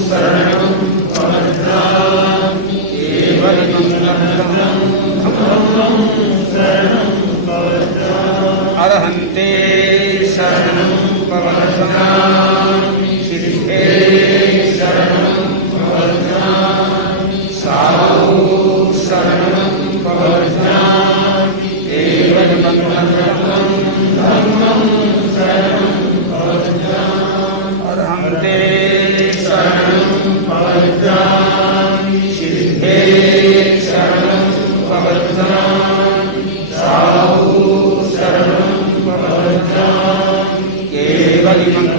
शरणं भवत्यां केवलं शरणं भवत्यां अरहन्ते शरणं भवत्यां शिवे शरणं भवत्यां साहु शरणं भवत्यां केवलं धर्मं शरणं भवत्यां अरहन्ते शरणं भवत्यां सिद्धे शरणं भवत्यां साहु शरणं भवत्यां केवलं